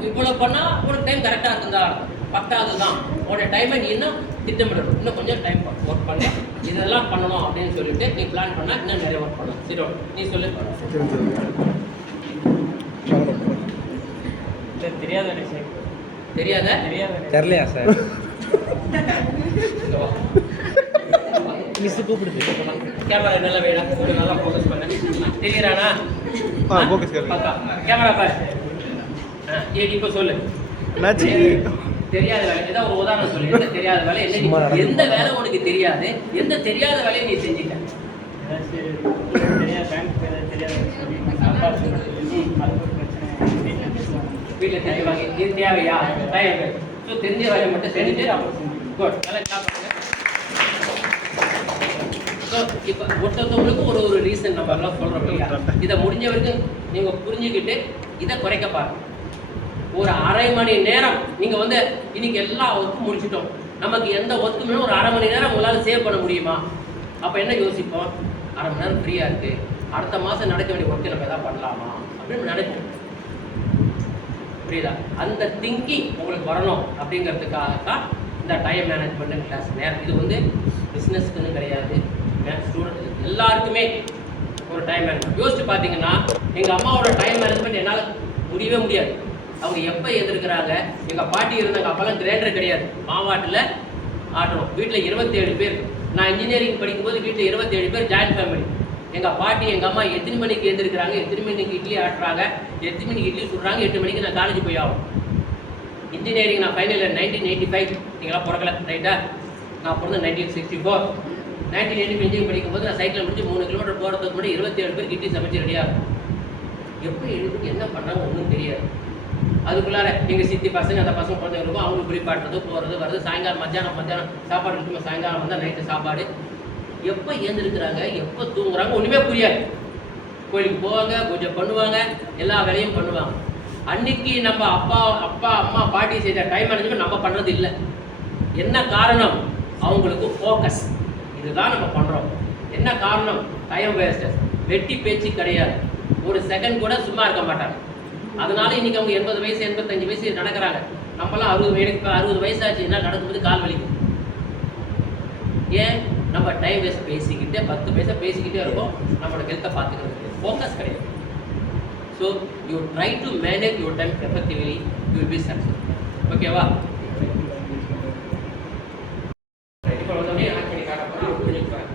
இவ்வளோ பண்ணால் உனக்கு டைம் கரெக்டாக இருந்தா பத்தாவது தான். உன்னோட டைமை நீ இன்னும் திட்டமிடணும். இன்னும் கொஞ்சம் டைம் ஒர்க் பண்ண இதெல்லாம் பண்ணணும் அப்படின்னு சொல்லிட்டு நீ பிளான் பண்ணால் இன்னும் நிறைய ஒர்க் பண்ணலாம். சரி, நீ சொல்லு. தெரியாத சார். தெரியாத தெரியலையா சார்? மிஸ் கூப்பிடுது. கேமரா நல்லா வேணும், கொஞ்சம் நல்லா ஃபோக்கஸ் பண்ண. தெரியுறானா? ஃபோக்கஸ் பக்கா கேமரா பாரு. இப்போ சொல்லு. தெரியாத வேலை ஏதாவது ஒரு உதாரணம் சொல்லு. எந்த தெரியாத வேலை, எந்த வேலை உனக்கு தெரியாது, எந்த தெரியாத வேலையை நீ செஞ்சுட்ட? வீட்டில் தெரிஞ்சுவாங்க இது தேவையா டைம். ஸோ தெரிஞ்ச வேலையை மட்டும் செஞ்சுட்டு குட் நல்லா ஸ்டாப் பண்ணுங்க. ஸோ இப்போ ஒருத்தவங்களுக்கும் ஒரு ரீசன் நம்ம எல்லாம் சொல்கிறோம் இல்லையா? இதை முடிஞ்ச வரைக்கும் நீங்கள் புரிஞ்சுக்கிட்டு இதை குறைக்க பாருங்க. ஒரு அரை மணி நேரம் நீங்கள் வந்து இன்னைக்கு எல்லா ஒர்க்கும் முடிச்சிட்டோம், நமக்கு எந்த ஒர்க்குமே ஒரு அரை மணி நேரம் உங்களால் சேவ் பண்ண முடியுமா? அப்போ என்ன யோசிப்போம்? அரை மணி நேரம் ஃப்ரீயாக இருக்குது, அடுத்த மாதம் நடக்க வேண்டிய ஒர்க்கு நம்ம எதாவது பண்ணலாமா அப்படின்னு நினைப்போம். புரியுதா? அந்த திங்கிங் உங்களுக்கு வரணும் அப்படிங்கிறதுக்காக தான் இந்த டைம் மேனேஜ்மெண்ட் கிளாஸ் நேரம். இது வந்து பிஸ்னஸ்க்குன்னு கிடையாது, ஸ்டூடெண்ட் எல்லாருக்குமே ஒரு டைம் மேனேஜ்மெண்ட். யோசிச்சு பார்த்தீங்கன்னா எங்கள் அம்மாவோட டைம் மேனேஜ்மெண்ட் என்னால் முடியவே முடியாது. அவங்க எப்போ எதிர்க்கிறாங்க? எங்கள் பாட்டி இருந்தாங்க, அப்போல்லாம் கிரைண்டர் கிடையாது, மாவாட்டில் ஆட்டணும். வீட்டில் 27 பேர். நான் இன்ஜினியரிங் படிக்கும்போது வீட்டில் 27 பேர், ஜாயின்ட் ஃபேமிலி. எங்கள் பாட்டி எங்கள் அம்மா எத்தனை மணிக்கு எழுந்திருக்கிறாங்க, எத்தனை மணிக்கு இட்லி ஆட்டுறாங்க, எத்தனை மணிக்கு இட்லி சுடுறாங்க, 8 மணிக்கு நான் காலேஜ் போய் ஆகும். இன்ஜினியரிங் நான் ஃபைனல் இயர் 1985. நீங்களாம் பிறக்கல ரைட்டா? நான் பிறந்த 1964. 1985 இன்ஜினியரிங் படிக்கும்போது நான் சைக்கிள் முடிச்சு 3 கிலோமீட்டர் போகிறதுக்கு முன்னாடி 27 பேர் இட்லி சமைச்சு ரெடியாக இருக்கும். எப்போ எழுதுக்கு என்ன பண்ணாங்க ஒன்றும் தெரியாது. அதுக்குள்ளார எங்கள் சித்தி பசங்க அந்த பசங்க குழந்தைங்களுக்கும் அவங்களுக்கு குளிப்பாட்டுறது போகிறது வருது. சாயங்காலம் மத்தியானம் சாப்பாடு இருக்குமா, சாயங்காலம் வந்தால் நைட்டு சாப்பாடு. எப்போ ஏந்திருக்கிறாங்க, எப்போ தூங்குறாங்க ஒன்றுமே புரியாது. கோயிலுக்கு போவாங்க, பூஜை பண்ணுவாங்க, எல்லா வேலையும் பண்ணுவாங்க. அன்னைக்கு நம்ம அப்பா அம்மா பாட்டி செய்த டைம் மேனேஜ்மெண்ட் நம்ம பண்ணுறது இல்லை. என்ன காரணம்? அவங்களுக்கு ஃபோக்கஸ். இதுதான் நம்ம பண்ணுறோம். என்ன காரணம்? Time wastes. வெட்டி பேச்சு கிடையாது. ஒரு செகண்ட் கூட சும்மா இருக்க மாட்டாங்க. அதனால இன்னைக்கு அவங்க 80 வயசு 85 வயசு நடக்கிறாங்க. நம்மளாம் 60 வயசாச்சு, என்ன நடக்கும்போது கால் வலிக்கும். ஏன்? நம்ம டைம் வேஸ்ட் பேசிக்கிட்டே 10 பைசா பேசிக்கிட்டே இருக்கோம், நம்மளோட ஹெல்த்தை பார்த்துக்கிறது ஃபோக்கஸ் கிடையாது. So you try to manage your time effectively, you will be successful. ஓகேவா? இப்போ வந்து ஆட் பண்ணி காட்ட போகிறேன், புரிஞ்சுக்கிறேன்.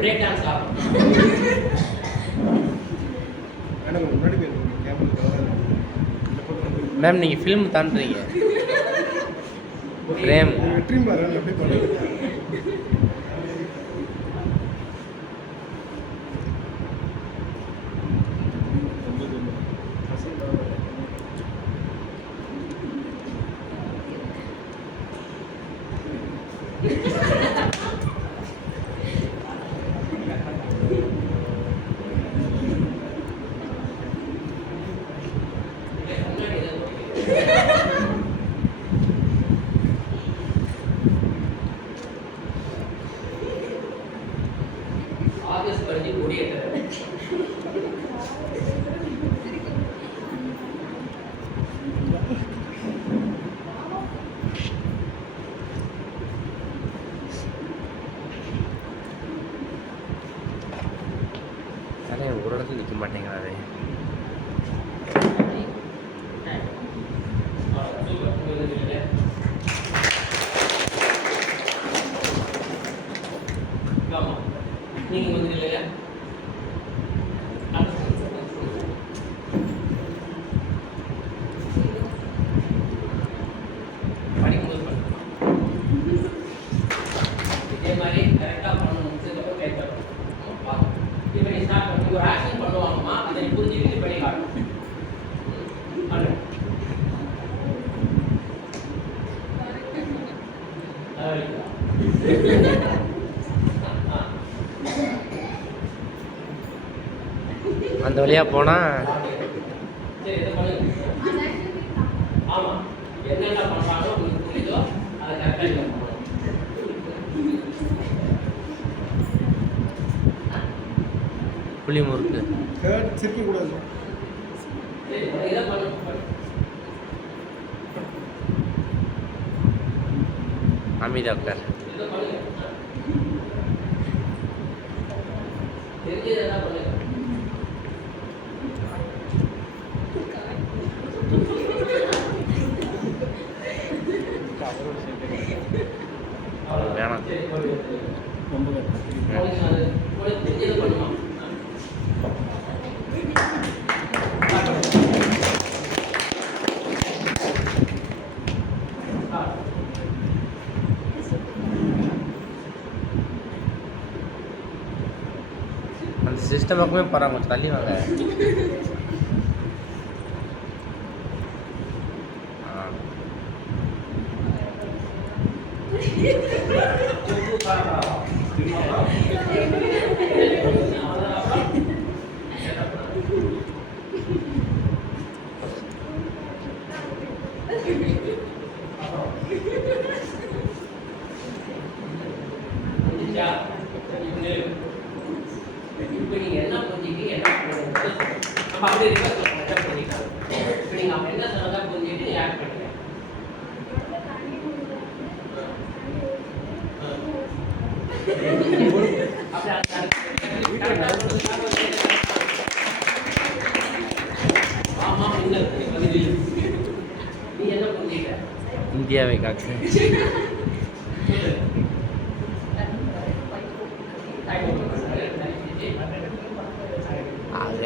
பிரேக் டான்ஸ் ஆகும். மேம் நீங்கள் ஃபிலிம் தாண்டுறீங்க. பிரேம் ஆகஸ்ட் பரிஞ்சு கொடியேற்ற அதான் ஒரு இடத்துல நிற்க மாட்டேங்கிறாரு. நீங்கள் வந்து இல்லையா படிக்கும்போது இதே மாதிரி கரெக்டாக பண்ணணும். முடிச்சதுக்கப்புறம் கேட்கணும். இப்போ நீ ஸ்டார்ட் பண்ணி ஒரு ஆக்ஷன் பண்ணுவாங்கம்மா, அதை நீ புரிஞ்சுக்கிட்டு பண்ணி காட்டணும். பண்ணு. அந்த வழியாக போனால் சரி இதை பண்ணுங்க. ஆமாம், என்னென்ன பண்ணுறாங்களோ உங்களுக்கு புரியுதோ அதை கரெக்டாக நீங்கள் பண்ணணும். புளி முறுக்கு சிரிக்கக்கூடாது. சரி இதை பண்ணுங்க. அமிதா டாக்டர் இதை பண்ணுங்க. தெரிஞ்சது என்ன பண்ணுங்க. வேணாம். சரி பண்ணுங்க. ரொம்ப உங்களுக்கு அது உங்களுக்கு தெரிஞ்சது பண்ணுமா. அந்த சிஸ்டம் பக்கமே போகிறாங்க, கொஞ்சம் தள்ளி வாங்க. ஆ இப்போ நீங்க என்ன புரிஞ்சுக்கிட்டீங்க, என்ன பண்ணணும் நம்ம அப்படியே ரிவர்ஸ் பண்ணணும். என்ன புரிஞ்சுக்கலாம் இப்போ நீங்க அவங்க என்ன சொன்னதா புரிஞ்சுக்கிட்டு நீங்க ஆக்ட் பண்ணுங்க. ஆமா இல்லை நீ என்ன புரிஞ்சுக்கிட்ட இந்தியாவை காக்கு ஆக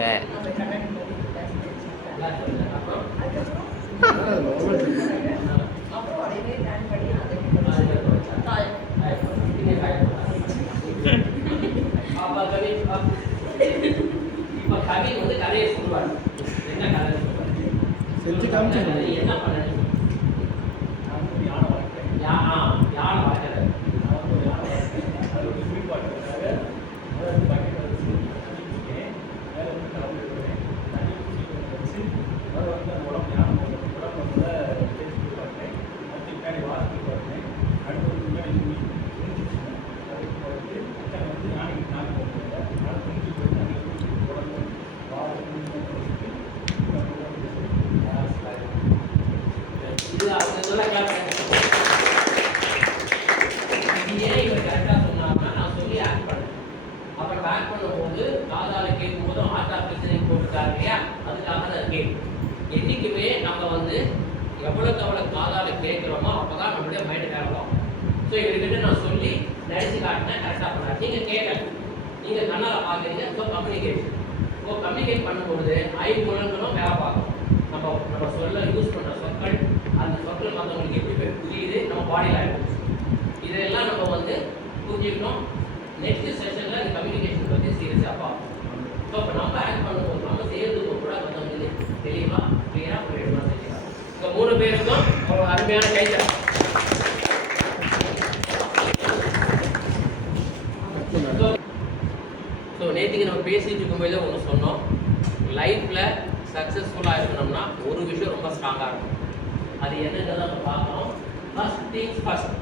இப்ப கவி வந்து கதையை சொல்லுவார். என்ன கதை சொல்லுவார்? செஞ்சு காமிச்சு சொல்லுங்க. என்ன பண்ணணும்? யானை வளர்க்கறது. இது அவங்க சொல்ல ஏன் இவர் கரெக்டாக சொன்னாங்கன்னா நான் சொல்லி ஆக்ட் பண்ணேன். அப்புறம் பேக் பண்ணும்போது காதால கேட்கும் போதும் ஆட்டா பிரச்சனை போட்டுருக்காரு இல்லையா, அதுக்காக தான் கேட்கும். என்றைக்குமே நம்ம வந்து எவ்வளோக்கு எவ்வளோ காதால கேட்குறோமோ அப்போ தான் நம்மளுடைய மைண்ட் வேலை. ஸோ இவர்கிட்ட நான் சொல்லி நடிச்சு காட்டினேன், கரெக்டாக பண்ணார். நீங்கள் கேட்கல, நீங்கள் கண்ணால் பார்க்குறீங்க. So communication. ஸோ கம்யூனிகேட் பண்ணும்பொழுது ஐம்புலன்களும் வேலை பார்க்கணும். நம்ம சொல்ல யூஸ் பண்ணுற சொற்கள், அந்த சொற்கள் மற்றவங்களுக்கு எப்படி புரியுது, நம்ம பாடி லாங்குவேஜ், இதெல்லாம் நம்ம வந்து புரிஞ்சுக்கணும். நெக்ஸ்ட் செஷனில் இந்த கம்யூனிகேஷன் பற்றி சீரியஸாக பார்ப்போம். ஸோ இப்போ நம்ம ஆக்ட் பண்ணும்போது நம்ம செய்யறதுக்கு கூட மற்றவங்களுக்கு தெளிவாக கிளியராக போயிடுமா செஞ்சுக்கலாம். இந்த 3 பேருக்கும் ஒரு அருமையான கைத்தறி. ஸோ நேற்றுக்கு நம்ம பேசிட்டு இருக்கும்போது ஒன்று சொன்னோம், லைஃப்பில் சக்ஸஸ்ஃபுல்லாக இருக்கணும்னா ஒரு விஷயம் ரொம்ப ஸ்ட்ராங்காக இருக்கும். அது என்னங்கிறத நம்ம பார்க்கணும். First things first.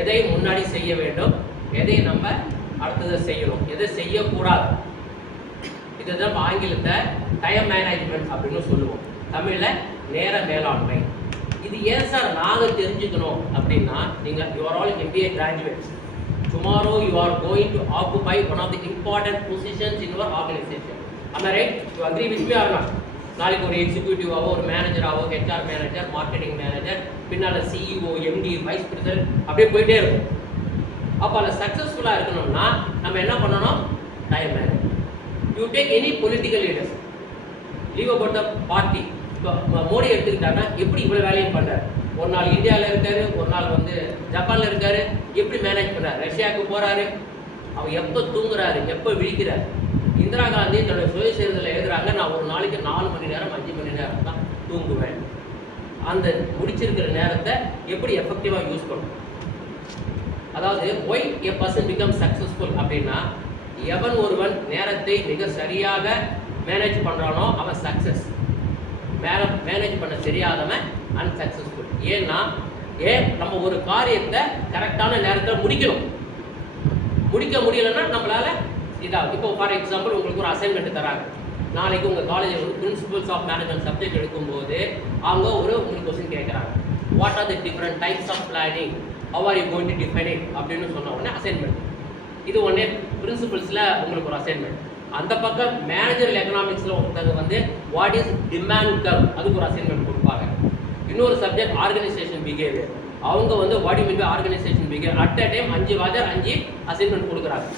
எதை முன்னாடி செய்ய வேண்டும், எதை நம்ம அடுத்ததை செய்யணும், எதை செய்யக்கூடாது. இதுதான் நம்ம ஆங்கிலத்தை டைம் மேனேஜ்மெண்ட் அப்படின்னு சொல்லுவோம், தமிழில் நேர மேலாண்மை. இது ஏன் சார் நாங்கள் தெரிஞ்சுக்கணும் அப்படின்னா, நீங்கள் you are all MBA graduates. Tomorrow you are going to occupy one of the important positions in your organization. Am I right? You agree with me or not? நாளைக்கு ஒரு எக்ஸிக்யூட்டிவாவோ, ஒரு மேனேஜராவோ, HR மேனேஜர், மார்க்கெட்டிங் மேனேஜர், பின்னால் CEO, MD, vice president, அப்படியே போயிட்டே இருக்கும். அப்போ அதில் சக்ஸஸ்ஃபுல்லாக இருக்கணும்னா நம்ம என்ன பண்ணணும்? Time manage. You take any political leaders, leave about the party. இப்போ மோடி எடுத்துக்கிட்டாங்கன்னா எப்படி இவ்வளோ வேலையும் பண்ணுறாரு? ஒரு நாள் இந்தியாவில் இருக்காரு, ஒரு நாள் வந்து ஜப்பானில் இருக்காரு, எப்படி மேனேஜ் பண்ணார்? ரஷ்யாவுக்கு போகிறாரு, அவர் எப்போ தூங்குறாரு, எப்போ விழிக்கிறார்? இந்திரா காந்தி தன்னுடைய சுயசரிதையில் எழுதுறாங்க, நான் ஒரு நாளைக்கு 4 மணி நேரம் 5 மணி நேரம் தான் தூங்குவேன். அந்த முடிச்சிருக்கிற நேரத்தை எப்படி எஃபெக்டிவாக யூஸ் பண்ணணும்? அதாவது why a person become successful அப்படின்னா, எவன் ஒருவன் நேரத்தை மிக சரியாக மேனேஜ் பண்ணுறானோ அவன் சக்ஸஸ். மேனேஜ் பண்ண தெரியாதவன் அன்சக்ஸஸ்ஃபுல். ஏன்னா நம்ம ஒரு காரியத்தை கரெக்டான நேரத்தில் முடிக்க முடியலைன்னா நம்மளால இதாகும். இப்போ ஃபார் எக்ஸாம்பிள் உங்களுக்கு ஒரு அசைன்மெண்ட் தராங்க. நாளைக்கு உங்கள் காலேஜில் ஒரு பிரின்சிபல்ஸ் ஆஃப் மேனேஜ்மெண்ட் சப்ஜெக்ட் எடுக்கும்போது அவங்க உங்களுக்கு கொஸ்டின் கேட்குறாங்க. What are the different types of planning, how are you going to define it அப்படின்னு சொன்ன உடனே அசைன்மெண்ட். இது ஒன்றே பிரின்சிபல்ஸில் உங்களுக்கு ஒரு அசைன்மெண்ட். அந்த பக்கம் மேனேஜரல் எக்கனாமிக்ஸில் ஒருத்தங்க வாட் இஸ் டிமாண்ட் கர்வ், அதுக்கு ஒரு அசைன்மெண்ட் கொடுப்பாங்க. இன்னொரு சப்ஜெக்ட் ஆர்கனைசேஷன் பிஹேவியர், அவங்க what you mean by organisation behaviour. At a time 5 வாஜர் 5 அசைன்மெண்ட் கொடுக்குறாங்க.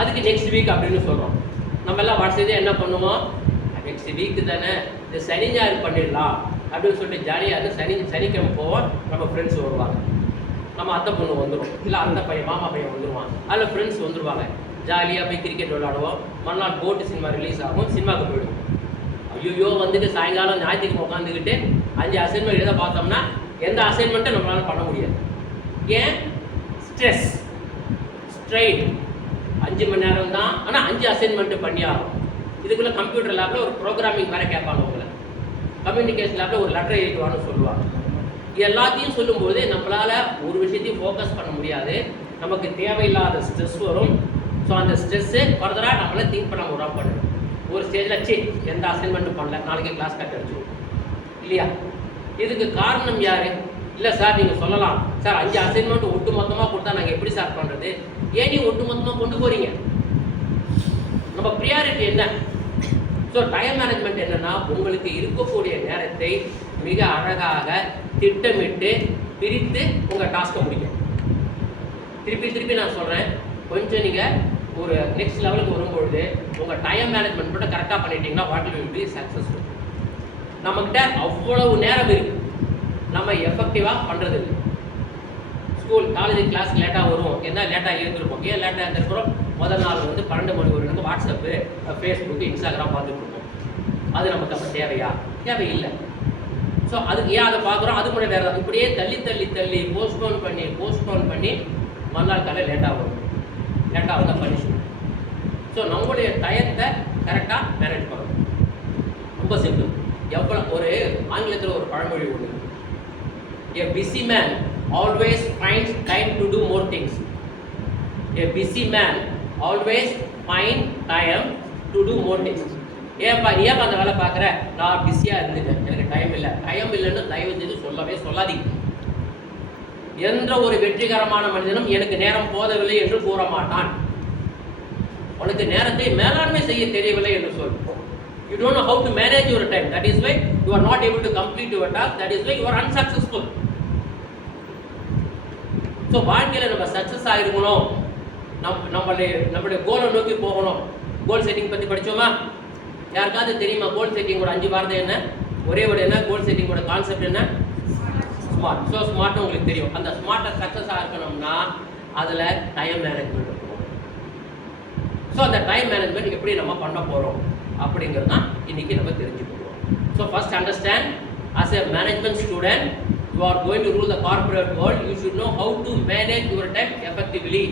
அதுக்கு நெக்ஸ்ட் வீக் அப்படின்னு சொல்கிறோம். நம்ம எல்லாம் வாட்ஸ்அப் என்ன பண்ணுவோம், நெக்ஸ்ட் வீக்கு தானே, இந்த சனி ஞாயிறு பண்ணிடலாம் அப்படின்னு சொல்லிட்டு ஜாலியாக சனிக்கிழமை போவோம். நம்ம ஃப்ரெண்ட்ஸ் வருவாங்க, நம்ம அத்தை பொண்ணு வந்துடும், இல்லை அந்த பையன் மாமா பையன் வந்துடுவான், அதில் ஃப்ரெண்ட்ஸ் வந்துடுவாங்க. ஜாலியாக போய் கிரிக்கெட் விளையாடுவோம். மறுநாள் போட்டு சினிமா ரிலீஸ் ஆகும், சினிமாவுக்கு போயிடுவோம். ஐயோ சாயங்காலம் ஞாயிற்றுக்கு உட்காந்துக்கிட்டு 5 அசைன்மெண்ட் எழுத பார்த்தோம்னா எந்த அசைன்மெண்ட்டும் நம்மளால் பண்ண முடியாது. ஏன்? Stress, strain. 5 மணி நேரம் தான், ஆனால் 5 அசைன்மெண்ட்டு பண்ணி ஆகும். இதுக்குள்ளே கம்ப்யூட்டர் லேபில் ஒரு ப்ரோக்ராமிங் வேறு கேட்பாங்க உங்களை, கம்யூனிகேஷன் லேபில் ஒரு லெட்டர் எழுதுவான்னு சொல்லுவாங்க. எல்லாத்தையும் சொல்லும்போது நம்மளால் ஒரு விஷயத்தையும் ஃபோக்கஸ் பண்ண முடியாது. நமக்கு தேவையில்லாத ஸ்ட்ரெஸ் வரும். ஸோ அந்த ஸ்ட்ரெஸ்ஸு ஃபர்தராக நம்மளை திங்க் பண்ண விடாம பண்ணும். ஒரு ஸ்டேஜில் எந்த அசைன்மெண்ட்டும் பண்ணல, நாளைக்கு கிளாஸ் கட் அடிச்சுடும் இல்லையா? இதுக்கு காரணம் யார்? இல்லை சார் நீங்கள் சொல்லலாம், சார் 5 அசைன்மெண்ட் ஒட்டு மொத்தமாக கொடுத்தா நாங்கள் எப்படி சார் பண்ணுறது? ஏன் நீ ஒட்டு மொத்தமாக கொண்டு போகிறீங்க? நம்ம ப்ரியாரிட்டி என்ன? ஸோ டைம் மேனேஜ்மெண்ட் என்னென்னா, உங்களுக்கு இருக்கக்கூடிய நேரத்தை மிக அழகாக திட்டமிட்டு பிரித்து உங்கள் டாஸ்க்கை முடிக்கும். திருப்பி நான் சொல்கிறேன், கொஞ்சம் நீங்கள் ஒரு நெக்ஸ்ட் லெவலுக்கு வரும்பொழுது உங்கள் டைம் மேனேஜ்மெண்ட் மட்டும் கரெக்டாக பண்ணிட்டீங்கன்னா வாட் வில் பி சக்ஸஸ்ஃபுல். நம்மக்கிட்ட அவ்வளவு நேரம் இருக்குது, நம்ம எஃபெக்டிவாக பண்ணுறது இல்லை. ஸ்கூல் காலேஜ் கிளாஸ் லேட்டாக வருவோம், என்ன லேட்டாக எழுந்திருப்போம். ஏன் லேட்டாக எழுந்திருக்கிறோம்? முதல் நாள் 12 மணி வரைக்கும் வாட்ஸ்அப்பு, ஃபேஸ்புக்கு, இன்ஸ்டாகிராம் பார்த்துட்டு இருப்போம். அது நமக்கு அப்போ தேவையா? தேவையில்லை. ஸோ அதுக்கு ஏன் அதை பார்க்குறோம்? அது கூட வேறு இப்படியே தள்ளி போஸ்ட்போன் பண்ணி மறுநாள் காலையில் லேட்டாக வரும். லேட்டாக வந்தால் பனிஷ்மெண்ட். ஸோ நம்மளுடைய டயத்தை கரெக்டாக மேனேஜ் பண்ணணும். ரொம்ப சிம்பிள். எவ்வளோ ஒரு ஆங்கிலத்தில் ஒரு பழமொழி ஒன்று, a busy man always finds time to do more things. A busy man always find time to do more things. ஏப்பா அந்த வேலை பார்க்குற? நான் பிஸியாக இருந்துட்டேன், எனக்கு டைம் இல்லைன்னு தயவு செய்து சொல்லாதீங்க. எந்த ஒரு வெற்றிகரமான மனிதனும் எனக்கு நேரம் போதவில்லை என்று கூற மாட்டான். உனக்கு நேரத்தை மேலாண்மை செய்ய தெரியவில்லை என்று சொல். You don't know how to manage your time. That is why you are not able to complete your task. That is why you are unsuccessful. So வாழ்க்கையில் நம்ம சக்ஸஸ் ஆகிருக்கணும், நம்மளுடைய கோலை நோக்கி போகணும். கோல் செட்டிங் பற்றி படித்தோமா? யாருக்காவது தெரியுமா கோல் செட்டிங்கோட 5 வார்த்தை என்ன? ஒரே என்ன கோல் செட்டிங்கோட கான்செப்ட் என்ன? ஸ்மார்ட். ஸோ ஸ்மார்ட்னு உங்களுக்கு தெரியும். அந்த ஸ்மார்ட்டை சக்ஸஸாக இருக்கணும்னா அதில் டைம் மேனேஜ்மெண்ட் இருக்கணும். ஸோ அந்த டைம் மேனேஜ்மெண்ட் எப்படி நம்ம பண்ண போகிறோம் அப்படிங்கிறது தான் இன்றைக்கி நம்ம தெரிஞ்சுக்கணும். So first understand, as a management student you are going to rule the corporate world, you should know how to manage your time effectively.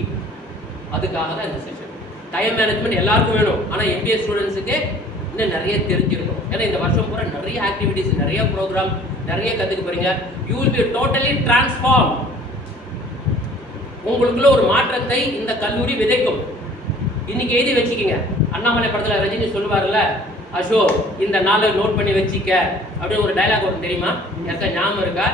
அதுக்காக தான் இந்த செஷன். டைம் மேனேஜ்மெண்ட் எல்லாருக்கும் வேணும், ஆனால் MBA ஸ்டூடெண்ட்ஸுக்கு இன்னும் நிறைய தெரிஞ்சிருக்கும். ஏன்னா இந்த வருஷம் பூரா நிறைய ஆக்டிவிட்டிஸ், நிறைய ப்ரோக்ராம், நிறைய கற்றுக்க போகிறீங்க. You will be totally transform. உங்களுக்குள்ள ஒரு மாற்றத்தை இந்த கல்லூரி விதைக்கும். இன்னைக்கு எழுதி வச்சுக்கிங்க. அண்ணாமலை படத்தில் ரஜினி சொல்லுவார்ல, அசோக் இந்த நாளை நோட் பண்ணி வச்சுக்க அப்படின்னு ஒரு டைலாக் வரும் தெரியுமா? எனக்கு ஞாபகம் இருக்கா?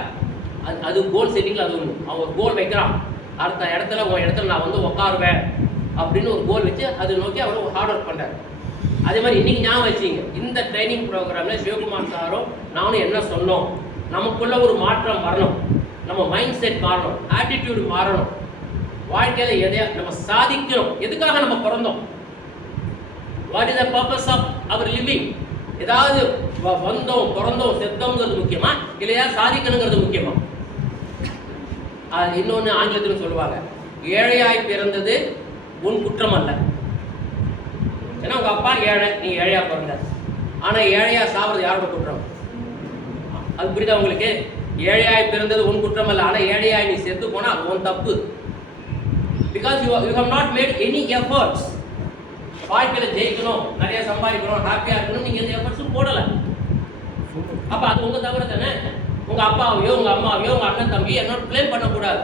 அது கோல் செட்டிங்கில் அது ஒன்று. அவன் ஒரு கோல் வைக்கிறான், அடுத்த இடத்துல உன் இடத்துல நான் உட்காருவேன் அப்படின்னு ஒரு கோல் வச்சு அதை நோக்கி அவர் ஹார்ட் ஒர்க் பண்ணுறாரு. அதே மாதிரி இன்றைக்கி ஞாபகம் வச்சுங்க, இந்த ட்ரைனிங் ப்ரோக்ராமில் சிவகுமார் சாரும் நானும் என்ன சொன்னோம், நமக்குள்ள ஒரு மாற்றம் வரணும், நம்ம மைண்ட் செட் மாறணும், ஆட்டிடியூடு மாறணும், வாழ்க்கையில் எதையா நம்ம சாதிக்கணும். எதுக்காக நம்ம பிறந்தோம்? What is the purpose of our living? ஏதாவது வந்தோம், பிறந்தோம், செத்தோங்கிறது முக்கியமா, இல்லையா சாதிக்கணுங்கிறது முக்கியமா? இன்னொன்று ஆங்கிலத்தில் சொல்லுவாங்க, ஏழையாய் பிறந்தது உன் குற்றம் அல்ல. ஏன்னா உங்கள் அப்பா ஏழை, நீ ஏழையாக பிறந்த. ஆனால் ஏழையாக சாப்பிட்றது யாரோட குற்றம்? அது புரியுதா உங்களுக்கு? ஏழையாய் பிறந்தது உன் குற்றம் அல்ல, ஆனால் ஏழையாய் நீ செத்து போனால் அது உன் தப்பு. Because you have not made any efforts. வாழ்க்கையில் ஜெயிக்கணும், நிறைய சம்பாதிக்கணும், ஹாப்பியாக இருக்கணும், நீங்கள் எந்த எஃபர்ட்ஸும் போடலை. அப்போ அது உங்கள் தவிர தானே. உங்கள் அப்பாவையோ உங்கள் அம்மாவையோ உங்கள் அண்ணன் தம்பி என்னோட ப்ளேம் பண்ணக்கூடாது.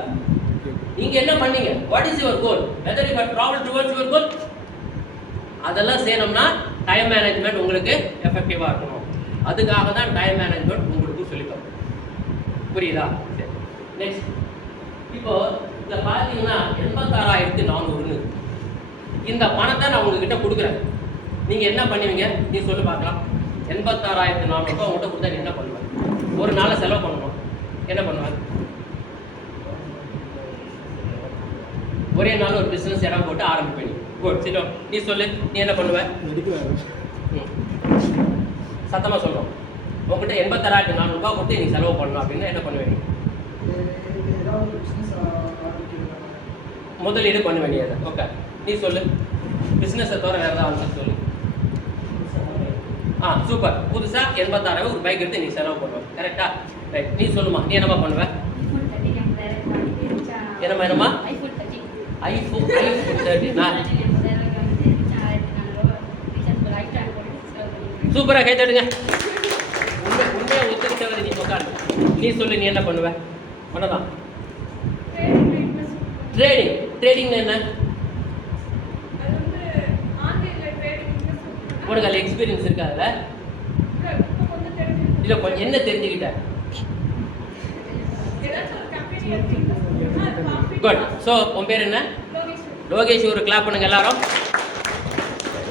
நீங்கள் என்ன பண்ணீங்க? What is your goal? Whether you have travel towards your goal. அதெல்லாம் செய்யணும்னா டைம் மேனேஜ்மெண்ட் உங்களுக்கு எஃபெக்டிவாக இருக்கணும். அதுக்காக தான் டைம் மேனேஜ்மெண்ட் உங்களுக்கு சொல்லித்தரோம். புரியுதா? சரி, நெக்ஸ்ட். இப்போ இதை பார்த்தீங்கன்னா 86,400 இந்த பணத்தை நான் உங்ககிட்ட கொடுக்குறேன். நீங்கள் என்ன பண்ணுவீங்க? நீ சொல்லி பார்க்கலாம். 86,400 உங்கள்கிட்ட கொடுத்தா நீ என்ன பண்ணுவேன்? ஒரு நாளை செலவு பண்ணணும், என்ன பண்ணுவேன்? ஒரே நாள் ஒரு பிஸ்னஸ் இடம் போட்டு ஆரம்பிப்பேன். குட், சரி, நீ சொல்லு, நீ என்ன பண்ணுவ? சத்தமாக சொல்கிறோம். உங்ககிட்ட 86,400 கொடுத்து நீ செலவு பண்ணணும் அப்படின்னா என்ன பண்ணுவேன்? முதலீடு பண்ண வேண்டியது. ஓகே, நீ சொல்லு. பிஸ்னஸை தவிர வேறு ஏதாவது ஆன்சர் சொல்லு. சூப்பர். புதுசாக 86,000 ஒரு பைக் எடுத்து நீ செலவு பண்ணுவேன். கரெக்டா? ரைட். நீ சொல்லுமா, நீ என்னம்மா பண்ணுவேன்? என்னம்மா? ஐஃபோன் 30. சூப்பராக கை தட்டுங்க. உண்மையாக ஒத்துக்கிட்டவர் நீ உட்காந்து. நீ சொல்லு, நீ என்ன பண்ணுவ? பண்ணலாம். ட்ரேடிங் என்ன? உனக்கு அதில் எக்ஸ்பீரியன்ஸ் இருக்கா? அதில் இல்லை, கொஞ்சம் என்ன தெரிஞ்சுக்கிட்ட? குட். ஸோ உன் பேர் என்ன? லோகேஷ். ஒரு கிளாப் பண்ணுங்க எல்லாரும்.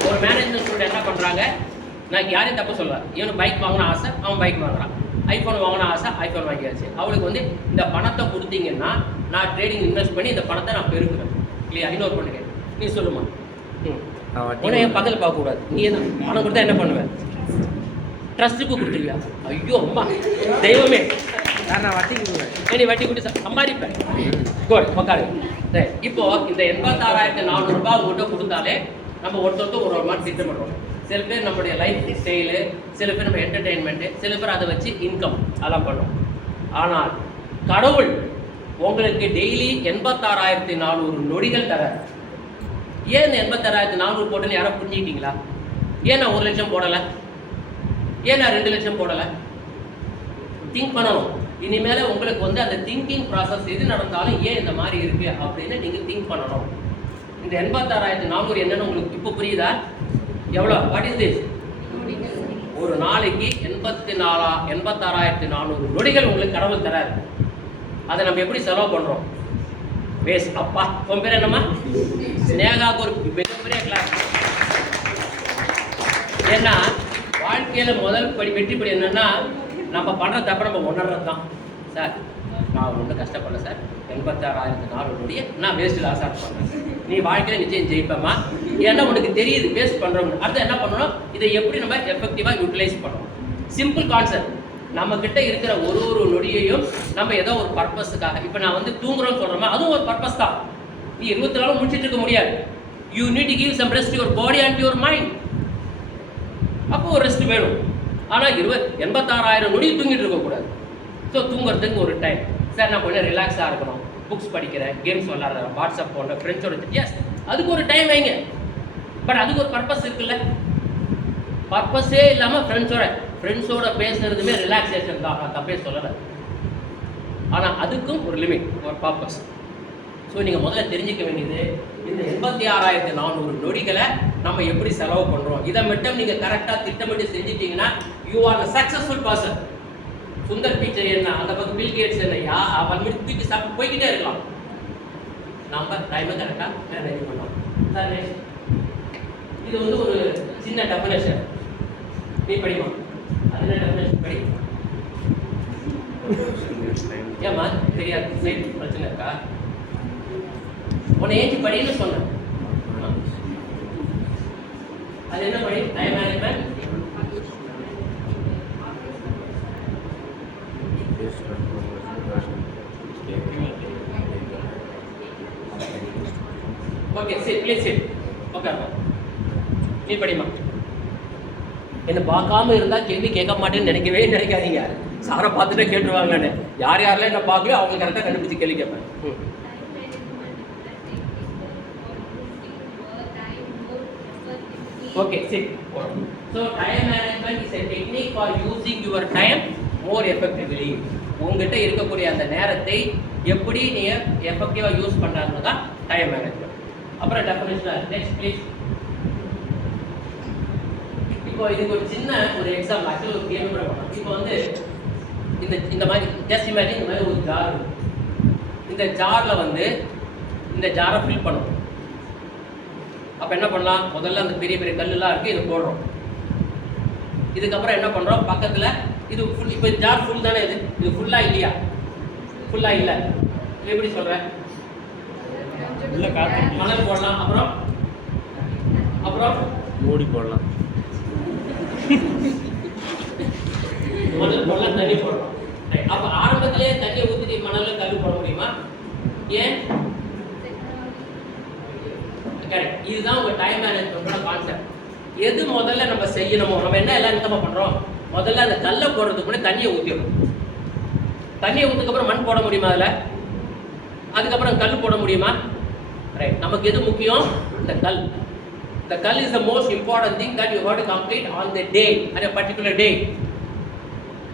ஒரு மேனேஜ்மெண்ட் ஸ்டூடெண்ட் என்ன பண்ணுறாங்க? நான் யாரையும் தப்பு சொல்கிறேன். இவனுக்கு பைக் வாங்கின ஆசை, அவன் பைக் வாங்குறான். ஐஃபோன் வாங்கின ஆசை, ஐஃபோன் வாங்கியாச்சு. அவளுக்கு வந்து இந்த பணத்தை கொடுத்தீங்கன்னா நான் ட்ரேடிங் இன்வெஸ்ட் பண்ணி இந்த பணத்தை நான் பெருக்குவேன். இல்லையா? இன்னொரு பண்ணுங்க. நீ சொல்லுமா. உன்னை என் பக்கத்தில் பார்க்கக்கூடாது. நீ என்ன பணம் கொடுத்தா என்ன பண்ணுவேன்? ட்ரஸ்ட்டுக்கு கொடுத்துருவியா? ஐயோ அம்மா தெய்வமே, நான் வட்டி கொடுவேன். நீ வட்டி கொடுத்து சம்பாதிப்பேன். குட், உட்காரு. சரி, இப்போ இந்த 86,400 உங்கள்கிட்ட கொடுத்தாலே நம்ம ஒருத்தருக்கு ஒரு மாதிரி திட்டமிடுறோம். சில பேர் நம்மளுடைய லைஃப் ஸ்டைலு, சில பேர் நம்ம என்டர்டெயின்மெண்ட்டு, சில பேர் அதை வச்சு இன்கம் அதெல்லாம் பண்ணோம். ஆனால் கடவுள் உங்களுக்கு டெய்லி 86,400 நொடிகள் தர. ஏன் இந்த 86,400 போட்டேன்னு யாரும் புரிஞ்சுக்கிட்டீங்களா? ஏன் நான் 1 லட்சம் போடலை? ஏன் நான் 2 லட்சம் போடலை? திங்க் பண்ணணும். இனிமேல் உங்களுக்கு வந்து அந்த திங்கிங் ப்ராசஸ் எது நடந்தாலும் ஏன் இந்த மாதிரி இருக்குது அப்படின்னு நீங்கள் திங்க் பண்ணணும். இந்த 86,400 என்னன்னு உங்களுக்கு இப்போ புரியுதா? எவ்வளோ? What is this? ஒரு நாளைக்கு 86,400 நொடிகள் உங்களுக்கு கடவுள் தராரு. அதை நம்ம எப்படி செலவு பண்ணுறோம்? வேஸ்ட். அப்பா, உன் பேர் என்னம்மா? ஸ்னேகாவுக்கு ஒரு மிகப்பெரிய கிளாஸ். ஏன்னா வாழ்க்கையில் முதல் வெற்றிப்படி என்னென்னா நம்ம பண்ணுற தப்ப நம்ம உணர்றது தான். சார் நான் ஒன்றும் கஷ்டப்படல சார், 86,400 நான் வேஸ்ட்டில் ஆசாட் பண்ணேன். நீ வாழ்க்கையில் நிச்சயம் ஜெயிப்பேம்மா. ஏன்னா உனக்கு தெரியுது வேஸ்ட் பண்ணுறவங்க. அடுத்து என்ன பண்ணணும்? இதை எப்படி நம்ம எஃபெக்டிவாக யூட்டிலைஸ் பண்ணணும். Simple concept. நம்மக்கிட்ட இருக்கிற ஒரு நொடியையும் நம்ம ஏதோ ஒரு பர்பஸுக்காக, இப்போ நான் வந்து தூங்குறோன்னு சொல்கிறோமா, அதுவும் ஒரு பர்பஸ் தான். நீ 24 நாளும் முடிச்சுட்டு இருக்க முடியாது. You need to give some rest your body and your mind. அப்போ ஒரு ரெஸ்ட் வேணும். ஆனால் 86,000 நொடி தூங்கிட்டு இருக்கக்கூடாது. ஸோ தூங்குறதுக்கு ஒரு டைம். சார் நான் கொஞ்சம் ரிலாக்ஸாக இருக்கணும், புக்ஸ் படிக்கிறேன், கேம்ஸ் விளாட்றேன், வாட்ஸ்அப் போடுறேன், ஃப்ரெண்ட்ஸோட. எஸ், அதுக்கு ஒரு டைம் வைங்க. பட் அதுக்கு ஒரு பர்பஸ் இருக்குல்ல. பர்பஸே இல்லாமல் ஃப்ரெண்ட்ஸோட பேசுறதுமே ரிலாக்ஸேஷன் தான். நான் தப்பே சொல்லலை. ஆனால் அதுக்கும் ஒரு லிமிட், ஒரு பர்பஸ். ஸோ நீங்கள் முதல்ல தெரிஞ்சிக்க வேண்டியது இந்த 86,400 நொடிகளை நம்ம எப்படி செலவு பண்ணுறோம். இதை மட்டும் நீங்கள் கரெக்டாக திட்டமிட்டு செஞ்சிட்டிங்கன்னா you are the successful person. Sundar Pichai என்ன, அந்த பக்கம் பில் கேட்ஸ் என்ன, அவன் தூக்கி சாப்பிட்டு போய்கிட்டே இருக்கலாம். நம்ம டைமை கரெக்டாக மேனேஜ் பண்ணலாம். சார் இது வந்து ஒரு சின்ன டெஃபினேஷன். நீ படிமா, அது என்ன டெஃபினேஷன் படி. ஏம்மா தெரியாது? சரி, பிரச்சனை இருக்கா? உன்னை ஏஞ்சி படின்னு சொன்னேன். அது என்ன படி? Time management. ஓகே, சரி, ப்ளீஸ் சரி. ஓகே, நீ படிமா. என்னை பார்க்காம இருந்தால் கேள்வி கேட்க மாட்டேன்னு நினைக்காதீங்க. சாரை பார்த்துட்டே கேட்டுருவாங்கன்னு. யாரெல்லாம் என்ன பார்க்கலையோ அவங்க கரெக்டாக கண்டுபிடிச்சி கேள்வி கேட்பேன். Okay, sit. So time management is a technique for using your time more effectively. உங்ககிட்ட இருக்கக்கூடிய அந்த நேரத்தை எப்படி நீங்க எஃபெக்டிவா யூஸ் பண்றாங்க தான் டைம் மேனேஜ்மெண்ட். அப்புறம் டெஃபினிஷன் நெக்ஸ்ட் ப்ளீஸ். இப்போ இதுக்கு ஒரு சின்ன ஒரு எக்ஸாம்பிள் ஆக்சுவலி ஒரு கேம் கூட பண்ணலாம். இப்போ வந்து இந்த மாதிரி ஜஸ்ட் இமேஜின் இந்த மாதிரி ஒரு ஜார் இருக்கு. இந்த ஜார்ல வந்து இந்த ஜாரை ஃபில் பண்ணணும். அப்போ என்ன பண்ணலாம், முதல்ல அந்த பெரிய பெரிய கல்லுலாம் இருக்குது, இது போடுறோம். இதுக்கப்புறம் என்ன பண்ணுறோம், பக்கத்தில் இது ஃபுல், இப்போ ஜார் ஃபுல் தானே, இது ஃபுல்லாக இல்லையா, ஃபுல்லாக இல்லை, எப்படி சொல்கிறேன், உள்ள காற்று மணல் போடலாம், அப்புறம் மூடி போடலாம், மணல் போடலாம், தண்ணி போடலாம். அப்போ ஆரம்பத்திலே தண்ணியை ஊற்றிட்டு மணலில் கல் போட முடியுமா? ஏன்? கரெக்ட். இதுதான் உங்க டைம் மேனேஜ்மெண்டோட கான்செப்ட். எது முதல்ல நம்ம செய்யணுமோ, நம்ம என்ன எல்லாம் என்னமா பண்றோம், முதல்ல அந்த கல்லை போடுறதுக்கு முன்னாடி தண்ணியை ஊற்றிடணும். தண்ணியை ஊற்றுக்கப்புறம் மண் போட முடியுமா அதில்? அதுக்கப்புறம் கல் போட முடியுமா? ரைட். நமக்கு எது முக்கியம், இந்த கல். The கல் is the most important thing that you have to complete on the day, at a particular day.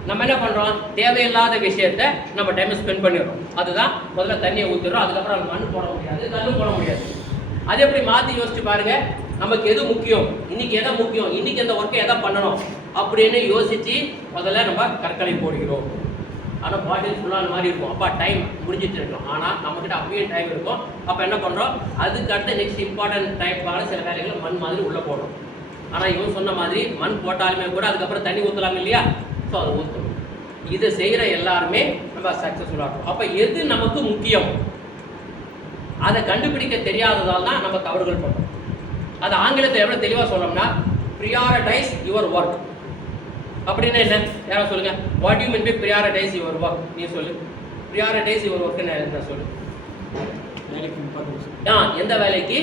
நம்ம என்ன பண்றோம், தேவையில்லாத விஷயத்தை நம்ம டைம் ஸ்பெண்ட் பண்ணிடுறோம். அதுதான் முதல்ல தண்ணியை ஊற்றிடுறோம், அதுக்கப்புறம் மண் போட முடியாது, கல் போட முடியாது. அது எப்படி மாற்றி யோசிச்சு பாருங்க, நமக்கு எது முக்கியம், இன்னைக்கு எதை முக்கியம், இன்னைக்கு எந்த ஒர்க்கை எதை பண்ணணும் அப்படின்னு யோசிச்சு முதல்ல நம்ம கற்களை போடுகிறோம். ஆனால் பாட்டில் ஃபுல்லான மாதிரி இருக்கும், அப்பா டைம் முடிஞ்சிட்டு இருக்கோம். ஆனால் நம்மக்கிட்ட அப்பயே டைம் இருக்கும். அப்போ என்ன பண்ணுறோம், அதுக்கு அடுத்த நெக்ஸ்ட் இம்பார்ட்டன்ட் டைப்பான சில வேலைகளை மண் மாதிரி உள்ளே போடுறோம். ஆனால் இவன் சொன்ன மாதிரி மண் போட்டாலுமே கூட அதுக்கப்புறம் தண்ணி ஊற்றலாம் இல்லையா, ஸோ அதை ஊற்றணும். இதை செய்கிற எல்லாருமே நம்ம சக்ஸஸ்ஃபுல்லாக இருக்கும். அப்போ எது நமக்கு முக்கியம் அதை கண்டுபிடிக்க தெரியாததால் தான் நம்ம தவறுகள் பண்ணுறோம். அது ஆங்கிலத்தில் எவ்வளோ தெளிவாக சொல்லணும்னா, ப்ரியாரிட்டைஸ் யுவர் ஒர்க். அப்படின்னா என்ன, யாரும் சொல்லுங்க, what you mean by prioritise your work? நீ சொல்லு, ப்ரியாரிட்டைஸ் யுவர் ஒர்க் என்ன சொல்லு. எந்த வேலைக்கு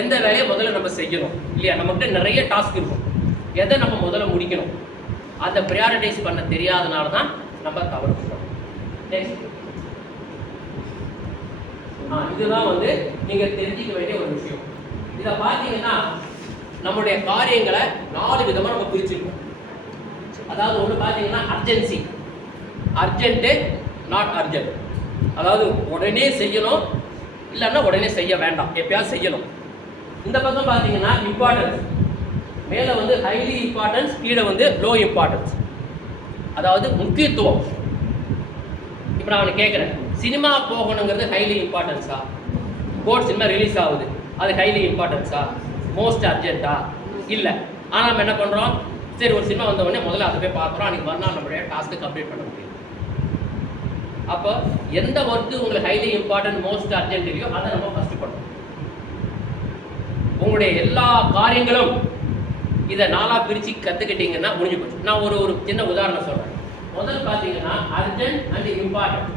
எந்த வேலையை முதல்ல நம்ம செய்யணும் இல்லையா, நம்மகிட்ட நிறைய டாஸ்க் இருக்கும், எதை நம்ம முதல்ல முடிக்கணும், அதை ப்ரியாரிட்டைஸ் பண்ண தெரியாதனால தான் நம்ம தவறு பண்ணுறோம். நெக்ஸ்ட், இதுதான் வந்து நீங்க தெரிஞ்சிக்க வேண்டிய ஒரு விஷயம். இதை பார்த்தீங்கன்னா நம்முடைய காரியங்களை 4 விதமா நம்ம பிரிச்சிருக்கோம். அதாவது ஒன்று பார்த்தீங்கன்னா அர்ஜென்சி, அர்ஜென்ட்டு, நாட் அர்ஜென்ட். அதாவது உடனே செய்யணும், இல்லைன்னா உடனே செய்ய வேண்டாம், எப்பயாவது செய்யணும். இந்த பக்கம் பார்த்தீங்கன்னா இம்பார்ட்டன்ஸ், மேலே வந்து ஹைலி இம்பார்ட்டன்ஸ், கீழே வந்து லோ இம்பார்ட்டன்ஸ். அதாவது முக்கியத்துவம். இப்போ நான் அவனை கேட்குறேன், சினிமா போகணுங்கிறது ஹைலி இம்பார்ட்டன்ஸா, கோட் சினிமா ரிலீஸ் ஆகுது, அது ஹைலி இம்பார்ட்டன்ஸா, மோஸ்ட் அர்ஜென்ட்டா? இல்லை. ஆனால் நம்ம என்ன பண்ணுறோம், சரி ஒரு சினிமா வந்த உடனே முதல்ல அதை போய் பார்க்குறோம், அன்றைக்கி மறுநாள் நம்மளுடைய டாஸ்க்கை கம்ப்ளீட் பண்ண முடியும். அப்போ எந்த ஒர்க்கு உங்களுக்கு ஹைலி இம்பார்ட்டன்ட், மோஸ்ட் அர்ஜென்ட் இல்லையோ அதை நம்ம ஃபஸ்ட்டு பண்ணணும். உங்களுடைய எல்லா காரியங்களும் இதை 4ஆக பிரித்து கற்றுக்கிட்டீங்கன்னா முடிஞ்சு போச்சு. நான் ஒரு சின்ன உதாரணம் சொல்கிறேன். முதல் பார்த்தீங்கன்னா அர்ஜென்ட் அண்ட் இம்பார்ட்டன்ட்.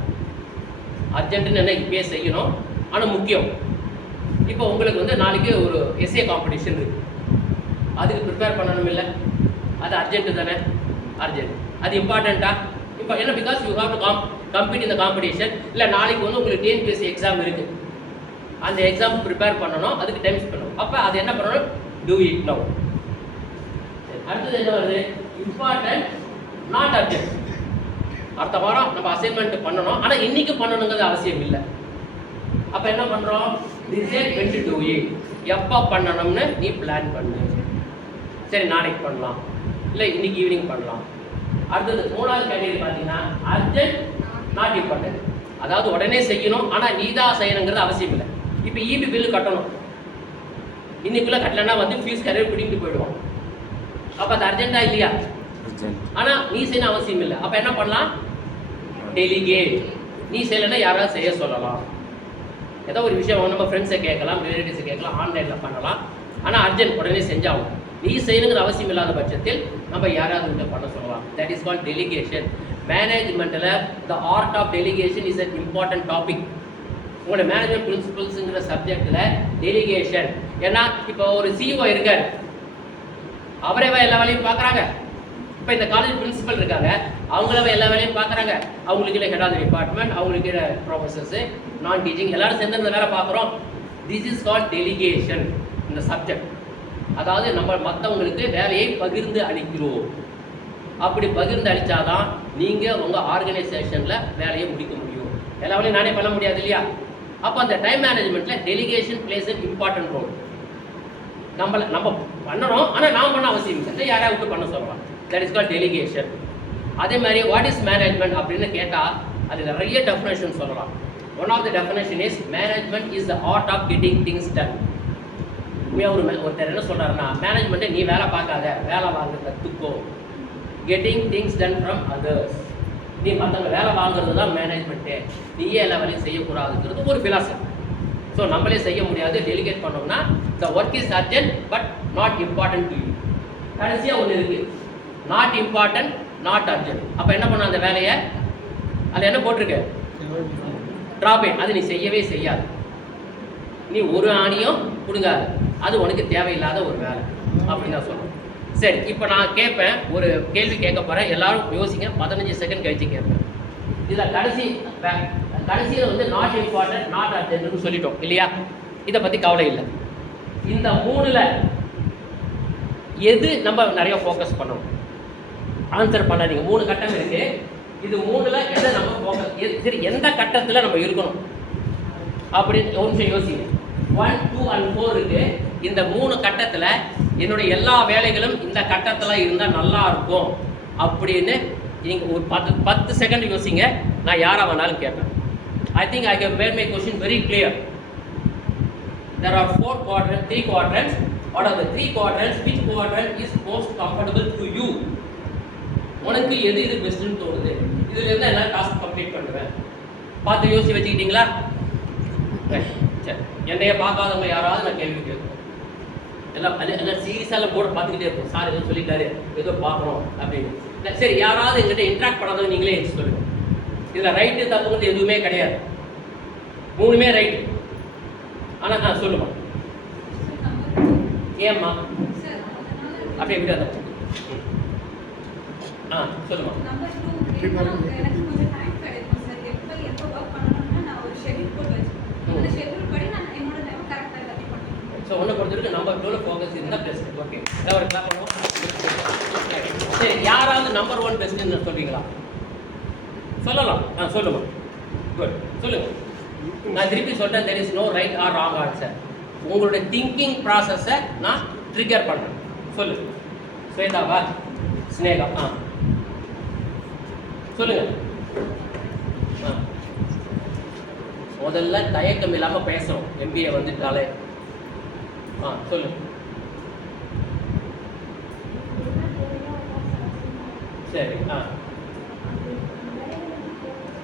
அர்ஜென்ட்னு என்ன, இப்பயே செய்யணும், ஆனால் முக்கியம். இப்போ உங்களுக்கு வந்து நாளைக்கு ஒரு எஸ்ஏ காம்படிஷன் இருக்குது, அதுக்கு ப்ரிப்பேர் பண்ணணும் இல்லை, அது அர்ஜென்ட்டு தானே, அர்ஜென்ட். அது இம்பார்ட்டண்ட்டா? இப்போ என்ன, because you have to compete இந்த காம்படிஷன். இல்லை நாளைக்கு வந்து உங்களுக்கு டிஎன்பிஎஸ்சி எக்ஸாம் இருக்குது, அந்த எக்ஸாம் ப்ரிப்பேர் பண்ணணும், அதுக்கு டைம் ஸ்பெண்ட் பண்ணணும். அப்போ அது என்ன பண்ணணும், டூ இட் நவ். அடுத்தது என்ன வருது, இம்பார்ட்டன்ட் நாட் அர்ஜென்ட். அடுத்த வாரம் நம்ம அசைன்மெண்ட் பண்ணணும், ஆனால் இன்னைக்கு பண்ணணுங்கிறது அவசியம் இல்லை. அப்போ என்ன பண்ணுறோம், decide when to do it. எப்போ பண்ணணும்னு நீ பிளான் பண்ணு. சரி நாளைக்கு பண்ணலாம், இல்லை இன்னைக்கு ஈவினிங் பண்ணலாம். அடுத்தது 3வது கேட்டகரி பார்த்தீங்கன்னா அர்ஜென்ட் நாட் இம்பார்ட்டன்ட். அதாவது உடனே செய்யணும், ஆனால் நீ தான் செய்யணுங்கிறது அவசியம் இல்லை. இப்போ இபி பில்லு கட்டணும், இன்னைக்குள்ளே கட்டலைன்னா வந்து ஃபீஸ் கரையை பிடிக்கிட்டு போயிடுவோம். அப்போ அது அர்ஜென்ட்டா இல்லையா? ஆனால் நீ செய்யணும் அவசியம் இல்லை. அப்போ என்ன பண்ணலாம், டெலிகேட். நீ செய்யலைன்னா யாராவது செய்ய சொல்லலாம். ஏதோ ஒரு விஷயம் நம்ம ஃப்ரெண்ட்ஸை கேட்கலாம், ரிலேட்டிவ்ஸை கேட்கலாம், ஆன்லைனில் பண்ணலாம். ஆனால் அர்ஜென்ட் உடனே செஞ்சாகும். நீ செய்யணுங்கிற அவசியம் இல்லாத பட்சத்தில் நம்ம யாராவது கிட்ட பண்ண சொல்லலாம். That is called delegation. மேனேஜ்மெண்ட்டில் the art of delegation is an important topic. உங்களோட மேனேஜ்மெண்ட் பிரின்சிபல்ஸுங்கிற சப்ஜெக்டில் டெலிகேஷன். ஏன்னா இப்போ ஒரு சிஇஓ இருக்கார், அவரேவா எல்லா வேலையும் பார்க்குறாங்க. இப்போ இந்த காலேஜ் பிரின்சிபல் இருக்காங்க, அவங்களவே எல்லா வேலையும் பார்க்குறாங்க. அவங்களுக்கு இல்லை ஹெட் ஆஃப் தி டிபார்ட்மெண்ட், அவங்களுக்கு இல்லை ப்ரொஃபஸர்ஸு, நான் டீச்சிங் எல்லாரும் சேர்ந்து இந்த வேலை பார்க்குறோம். திஸ் இஸ் கால்ட் டெலிகேஷன் இந்த சப்ஜெக்ட். அதாவது நம்ம மற்றவங்களுக்கு வேலையை பகிர்ந்து அளிக்கிறோம். அப்படி பகிர்ந்து அளித்தாதான் நீங்கள் உங்கள் ஆர்கனைசேஷனில் வேலையை முடிக்க முடியும். எல்லா வேலையும் நானே பண்ண முடியாது இல்லையா? அப்போ அந்த டைம் மேனேஜ்மெண்ட்டில் delegation plays an important role. நம்ம பண்ணணும், ஆனால் நாம் பண்ண அவசியம் இல்லை, யாராவது விட்டு பண்ண சொல்லலாம். That is call delegation. அதே மாதிரி வாட் இஸ் மேனேஜ்மெண்ட் அப்படின்னு கேட்டால் அது நிறைய டெஃபினேஷன் சொல்லலாம். One of the definition is management is the art of getting things done. ஒருத்தர் என்ன சொல்கிறாருன்னா, மேனேஜ்மெண்ட்டை நீ வேலை பார்க்காத, வேலை வாங்க கற்றுக்கோ. Getting things ton from others. நீ மற்றவங்க வேலை வாங்குறது தான் மேனேஜ்மெண்ட்டு, நீயே எல்லா வேலையும் செய்யக்கூடாதுங்கிறது ஒரு ஃபிலாசபி. ஸோ நம்மளே செய்ய முடியாது, டெலிகேட் பண்ணோம்னா the work is urgent but not important to you. கடைசியாக ஒன்று இருக்குது, நாட் இம்பார்ட்டன்ட் நாட் அர்ஜென்ட். அப்போ என்ன பண்ண அந்த வேலையை, அதில் என்ன போட்டிருக்கு, ட்ராப் இன். அது நீ செய்யவே செய்யாது, நீ ஒரு ஆணியும் கொடுங்காது, அது உனக்கு தேவையில்லாத ஒரு வேலை அப்படின்னு நான் சொல்கிறேன். சரி, இப்போ நான் கேட்பேன், ஒரு கேள்வி கேட்க போகிறேன், எல்லாரும் யோசிங்க. 15 செகண்ட் கழிச்சு கேட்பேன். இதில் கடைசியில் வந்து நாட் இம்பார்ட்டன்ட் நாட் அர்ஜென்ட்னு சொல்லிட்டோம் இல்லையா? இதை பற்றி கவலை இல்லை. இந்த 3ல் எது நம்ம நிறைய ஃபோக்கஸ் பண்ணணும்? ஆன்சர் பண்ணாதீங்க. 3 கட்டம் இருக்குது. இது 3ல் எதை நம்ம ஃபோக்கஸ், சரி எந்த கட்டத்தில் நம்ம இருக்கணும் அப்படின்னு ஒரு நிமிஷம் யோசிங்க. 1, 2 and 4 இருக்குது. இந்த 3 கட்டத்தில் என்னுடைய எல்லா வேலைகளும் இந்த கட்டத்தில் இருந்தால் நல்லா இருக்கும் அப்படின்னு நீங்கள் ஒரு 10 செகண்ட் யோசிங்க. நான் யாராக வேணாலும் கேட்பேன். I think I have made my question very clear. There are 4 quadrants, 3 quadrants. Out of the 3 quadrants, which quadrant is most comfortable to you? உனக்கு எது இது பெஸ்ட்னு தோணுது? இதில் இருந்தால் எல்லாம் டாஸ்க் கம்ப்ளீட் பண்ணுவேன். பார்த்து யோசிச்சு வச்சுக்கிட்டீங்களா? சரி, என்னைய பார்க்காதவங்க யாராவது நான் கேள்வி கேட்போம். எல்லாம் சீரியஸாக போட பார்த்துக்கிட்டே இருப்போம். சார் எதுவும் சொல்லிட்டாரு, ஏதோ பார்க்கணும் அப்படின்னு. சரி, யாராவது எங்கிட்ட இன்ட்ராக்ட் பண்ணாதவங்க நீங்களே எடுத்து சொல்லுங்கள். இதில் ரைட்டு தப்புங்கிறது எதுவுமே கிடையாது, 3மே ரைட்டு. ஆனால் நான் சொல்லுமா, ஏம்மா அப்படியே விட தப்பு. சொல்லுமா. ஸோ ஒன்றை பொறுத்தவரைக்கும் நம்பர் 2ல ஃபோக்கஸ் இருந்தால் பெஸ்ட். ஓகே, ஒரு கிளாப் பண்ணுவோம். சரி, யாராவது நம்பர் 1 பெஸ்ட்டுன்னு சொல்றீங்களா? சொல்லலாம். சொல்லுமா. குட், சொல்லுங்க. நான் திருப்பி சொல்கிறேன், there is no right or wrong answer. உங்களுடைய திங்கிங் ப்ராசஸை நான் ட்ரிகர் பண்ணுறேன். சொல்லு. ஸ்வேதாவா? ஸ்னேகா? சொல்லுங்க. முதல்ல தயக்கம் இல்லாமல் பேசுகிறோம், MBA வந்துட்டாலே. சொல்லுங்க. சரி,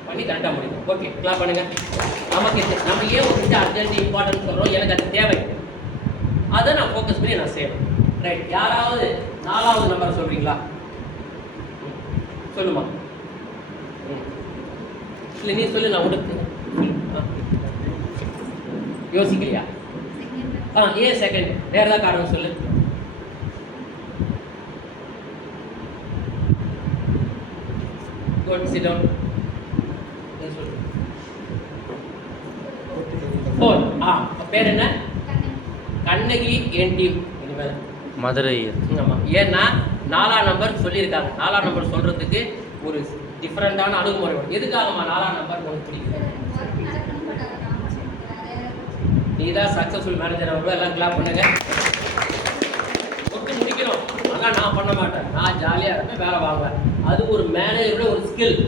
பண்ணி கரெக்டாக முடியும். ஓகே, கிளாப் பண்ணுங்க. நமக்கு நம்ம ஏன் ஒரு விஷயம் அர்ஜென்ட் இம்பார்ட்டன்ட் சொல்கிறோம், எனக்கு அது தேவை, அதை நான் ஃபோக்கஸ் பண்ணி நான் செய்வேன். ரைட், யாராவது 4வது நம்பர் சொல்கிறீங்களா? சொல்லுமா. இல்லை நீ சொல்லு, நான் உனக்கு யோசிக்கலையா? ஏன் செகண்ட்? வேறு ஏதாவது காரணம் சொல்லு. Good, sit down. 4. பேர் என்ன? கண்ணகி. என் டீம் இனிமேல் மதுரை. ஆமாம், ஏன்னா 4ஆம் நம்பர் சொல்லியிருக்காங்க. 4ஆம் நம்பர் சொல்கிறதுக்கு ஒரு டிஃப்ரெண்ட்டான அணுகுமுறை வரும். எதுக்காகம்மா 4ஆம் நம்பர் உங்களுக்கு பிடிக்கும்? நீ தான் சக்ஸஸ்ஃபுல் மேனேஜர். அவ்வளோ எல்லாம் கிளாப் பண்ணுங்க. ஒட்டு முடிக்கணும். ஆனால் நான் பண்ண மாட்டேன், நான் ஜாலியாக இருப்பேன், வேலை வாங்குவேன். அது ஒரு மேனேஜரோட ஒரு ஸ்கில்.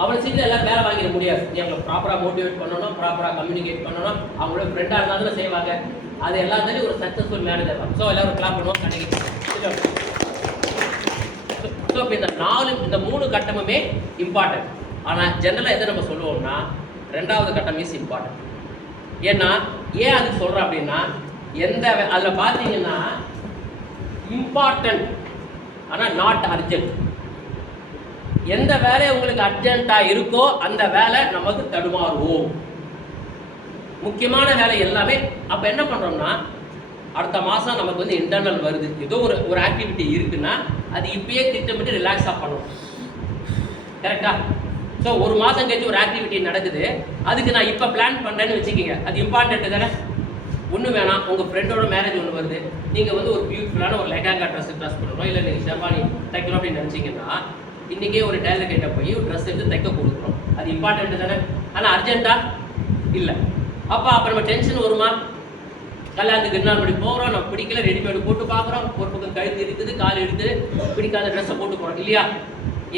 அவளை சீக்கிரம் எல்லாம் வேலை வாங்கிட முடியாது. நீ அவங்களை ப்ராப்பராக மோட்டிவேட் பண்ணணும், ப்ராப்பராக கம்யூனிகேட் பண்ணணும். அவங்களோட ஃப்ரெண்டாக இருந்தாலும் செய்வாங்க. அது எல்லாத்துலேயும் ஒரு சக்ஸஸ்ஃபுல் மேனேஜர் தான். ஸோ எல்லோரும் கிளாப் பண்ணுவோம். கண்டிப்பாக. ஸோ இப்போ இந்த 3 கட்டமுமே இம்பார்ட்டன்ட். ஆனால் ஜென்ரலாக எதை நம்ம சொல்லுவோம்னா, 2வது கட்டம் இஸ் இம்பார்ட்டன்ட். ஏன்னா ஏன் அது சொல்கிறேன் அப்படின்னா, அதில் பார்த்தீங்கன்னா இம்பார்ட்டன்ட் ஆனால் நாட் அர்ஜென்ட். எந்த வேலை உங்களுக்கு அர்ஜென்ட்டாக இருக்கோ அந்த வேலை நமக்கு தடுமாறுவோம். முக்கியமான வேலை எல்லாமே. அப்போ என்ன பண்ணுறோம்னா, அடுத்த மாதம் நமக்கு வந்து இன்டர்னல் வருது, ஏதோ ஒரு ஆக்டிவிட்டி இருக்குன்னா அது இப்பயே திட்டமிட்டு ரிலாக்ஸாக பண்ணணும். கரெக்டாக? ஸோ ஒரு மாதம் கழிச்சு ஒரு ஆக்டிவிட்டி நடக்குது, அதுக்கு நான் இப்போ பிளான் பண்ணுறேன்னு வச்சுக்கிங்க, அது இம்பார்ட்டன்ட்டு தானே. ஒன்று வேணாம், உங்கள் ஃப்ரெண்டோட மேரேஜ் ஒன்று வருது, நீங்கள் வந்து ஒரு பியூட்டிஃபுல்லான ஒரு லெஹங்கா ட்ரெஸ் பண்ணணும், இல்லை நீங்கள் ஷெர்வானி தைக்கணும் அப்படின்னு நினச்சிங்கன்னா இன்றைக்கே ஒரு டெய்லர் கிட்ட போய் ஒரு ட்ரெஸ் எடுத்து தைக்க கொடுக்குறோம். அது இம்பார்ட்டன்ட்டு தானே, ஆனால் அர்ஜென்ட்டா இல்லை. அப்போ நம்ம டென்ஷன் வருமா? கல்யாணத்துக்கு 2 நாள் படி போகிறோம், நம்ம பிடிக்கல, ரெடிமேடு போட்டு பார்க்குறோம், ஒரு பக்கம் கழுத்து இருக்குது, கால் எடுத்து பிடிக்காத ட்ரெஸ்ஸை போட்டு போகிறோம் இல்லையா?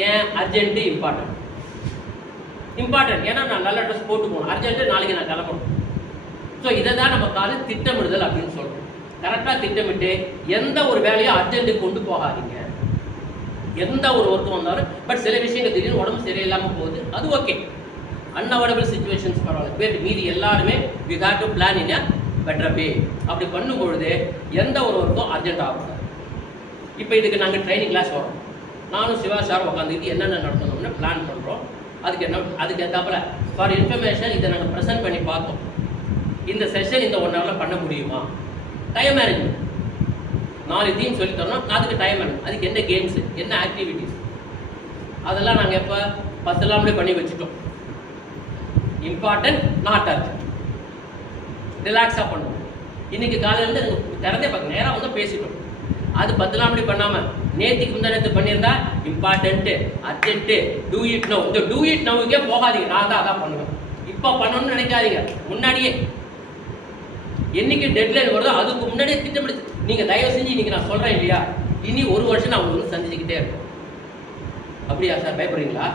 ஏன்? Urgent important. ஏன்னா நான் நல்ல ட்ரெஸ் போட்டு போகணும், அர்ஜென்ட்டு, நாளைக்கு நான் கிளம்பணும். ஸோ இதை தான் நம்ம திட்டமிடுதல் அப்படின்னு சொல்கிறோம். கரெக்டாக திட்டமிட்டு எந்த ஒரு வேலையும் அர்ஜென்ட்டுக்கு கொண்டு போகாதீங்க. எந்த ஒரு ஒர்க்கும் வந்தாலும், பட் சில விஷயங்கள் திடீர்னு உடம்பு சரியில்லாமல் போகுது, அது ஓகே, அன்அவாய்டபிள் சிச்சுவேஷன்ஸ் பரவாயில்ல. பேர் மீதி எல்லாருமே we have to plan in a better way. அப்படி பண்ணும் பொழுது எந்த ஒரு ஒர்க்கும் அர்ஜென்ட் ஆகும். இப்போ இதுக்கு நாங்கள் ட்ரைனிங் கிளாஸ் வரோம், நானும் சிவா சார் உட்காந்துக்கிட்டு என்னென்ன நடத்தணும்னு பிளான் பண்ணுறோம். அதுக்கு ஏற்றாப்புல ஃபார் இன்ஃபர்மேஷன் இதை நாங்கள் ப்ரெசென்ட் பண்ணி பார்த்தோம். இந்த செஷன் இந்த 1 ஹவரில் பண்ண முடியுமா? டைம் மேனேஜ்மெண்ட் 4 தீம் சொல்லி தரணும். அதுக்கு டைம் மேனேஜ், அதுக்கு என்ன கேம்ஸு, என்ன ஆக்டிவிட்டீஸ், அதெல்லாம் நாங்கள் எப்போ பத்தலாம்லே பண்ணி வச்சுட்டோம். இம்பார்ட்டன்ட், நாட் அர்ஜென்ட், ரிலாக்ஸாக பண்ணுவோம். இன்றைக்கி காலையிலேருந்து திறந்தே பார்க்க நேராக வந்து பேசிட்டோம். அது 10 நாள் பண்ணாமல் நேற்றுக்கு முந்தானத்து பண்ணியிருந்தா important, urgent, do it now. இந்த டூ இட் நவுக்கே போகாதீங்க, நான் தான் அதான் பண்ணுவேன். இப்போ பண்ணணும்னு நினைக்காதீங்க, முன்னாடியே என்னைக்கு டெட்லைன் வருதோ அதுக்கு முன்னாடியே திட்டமிடு. நீங்கள் தயவு செஞ்சு இன்றைக்கி நான் சொல்கிறேன் இல்லையா, இனி 1 வருஷம் நான் உங்களுக்கு சந்திச்சுக்கிட்டே இருக்கேன். அப்படியா சார், பயப்படுறீங்களா?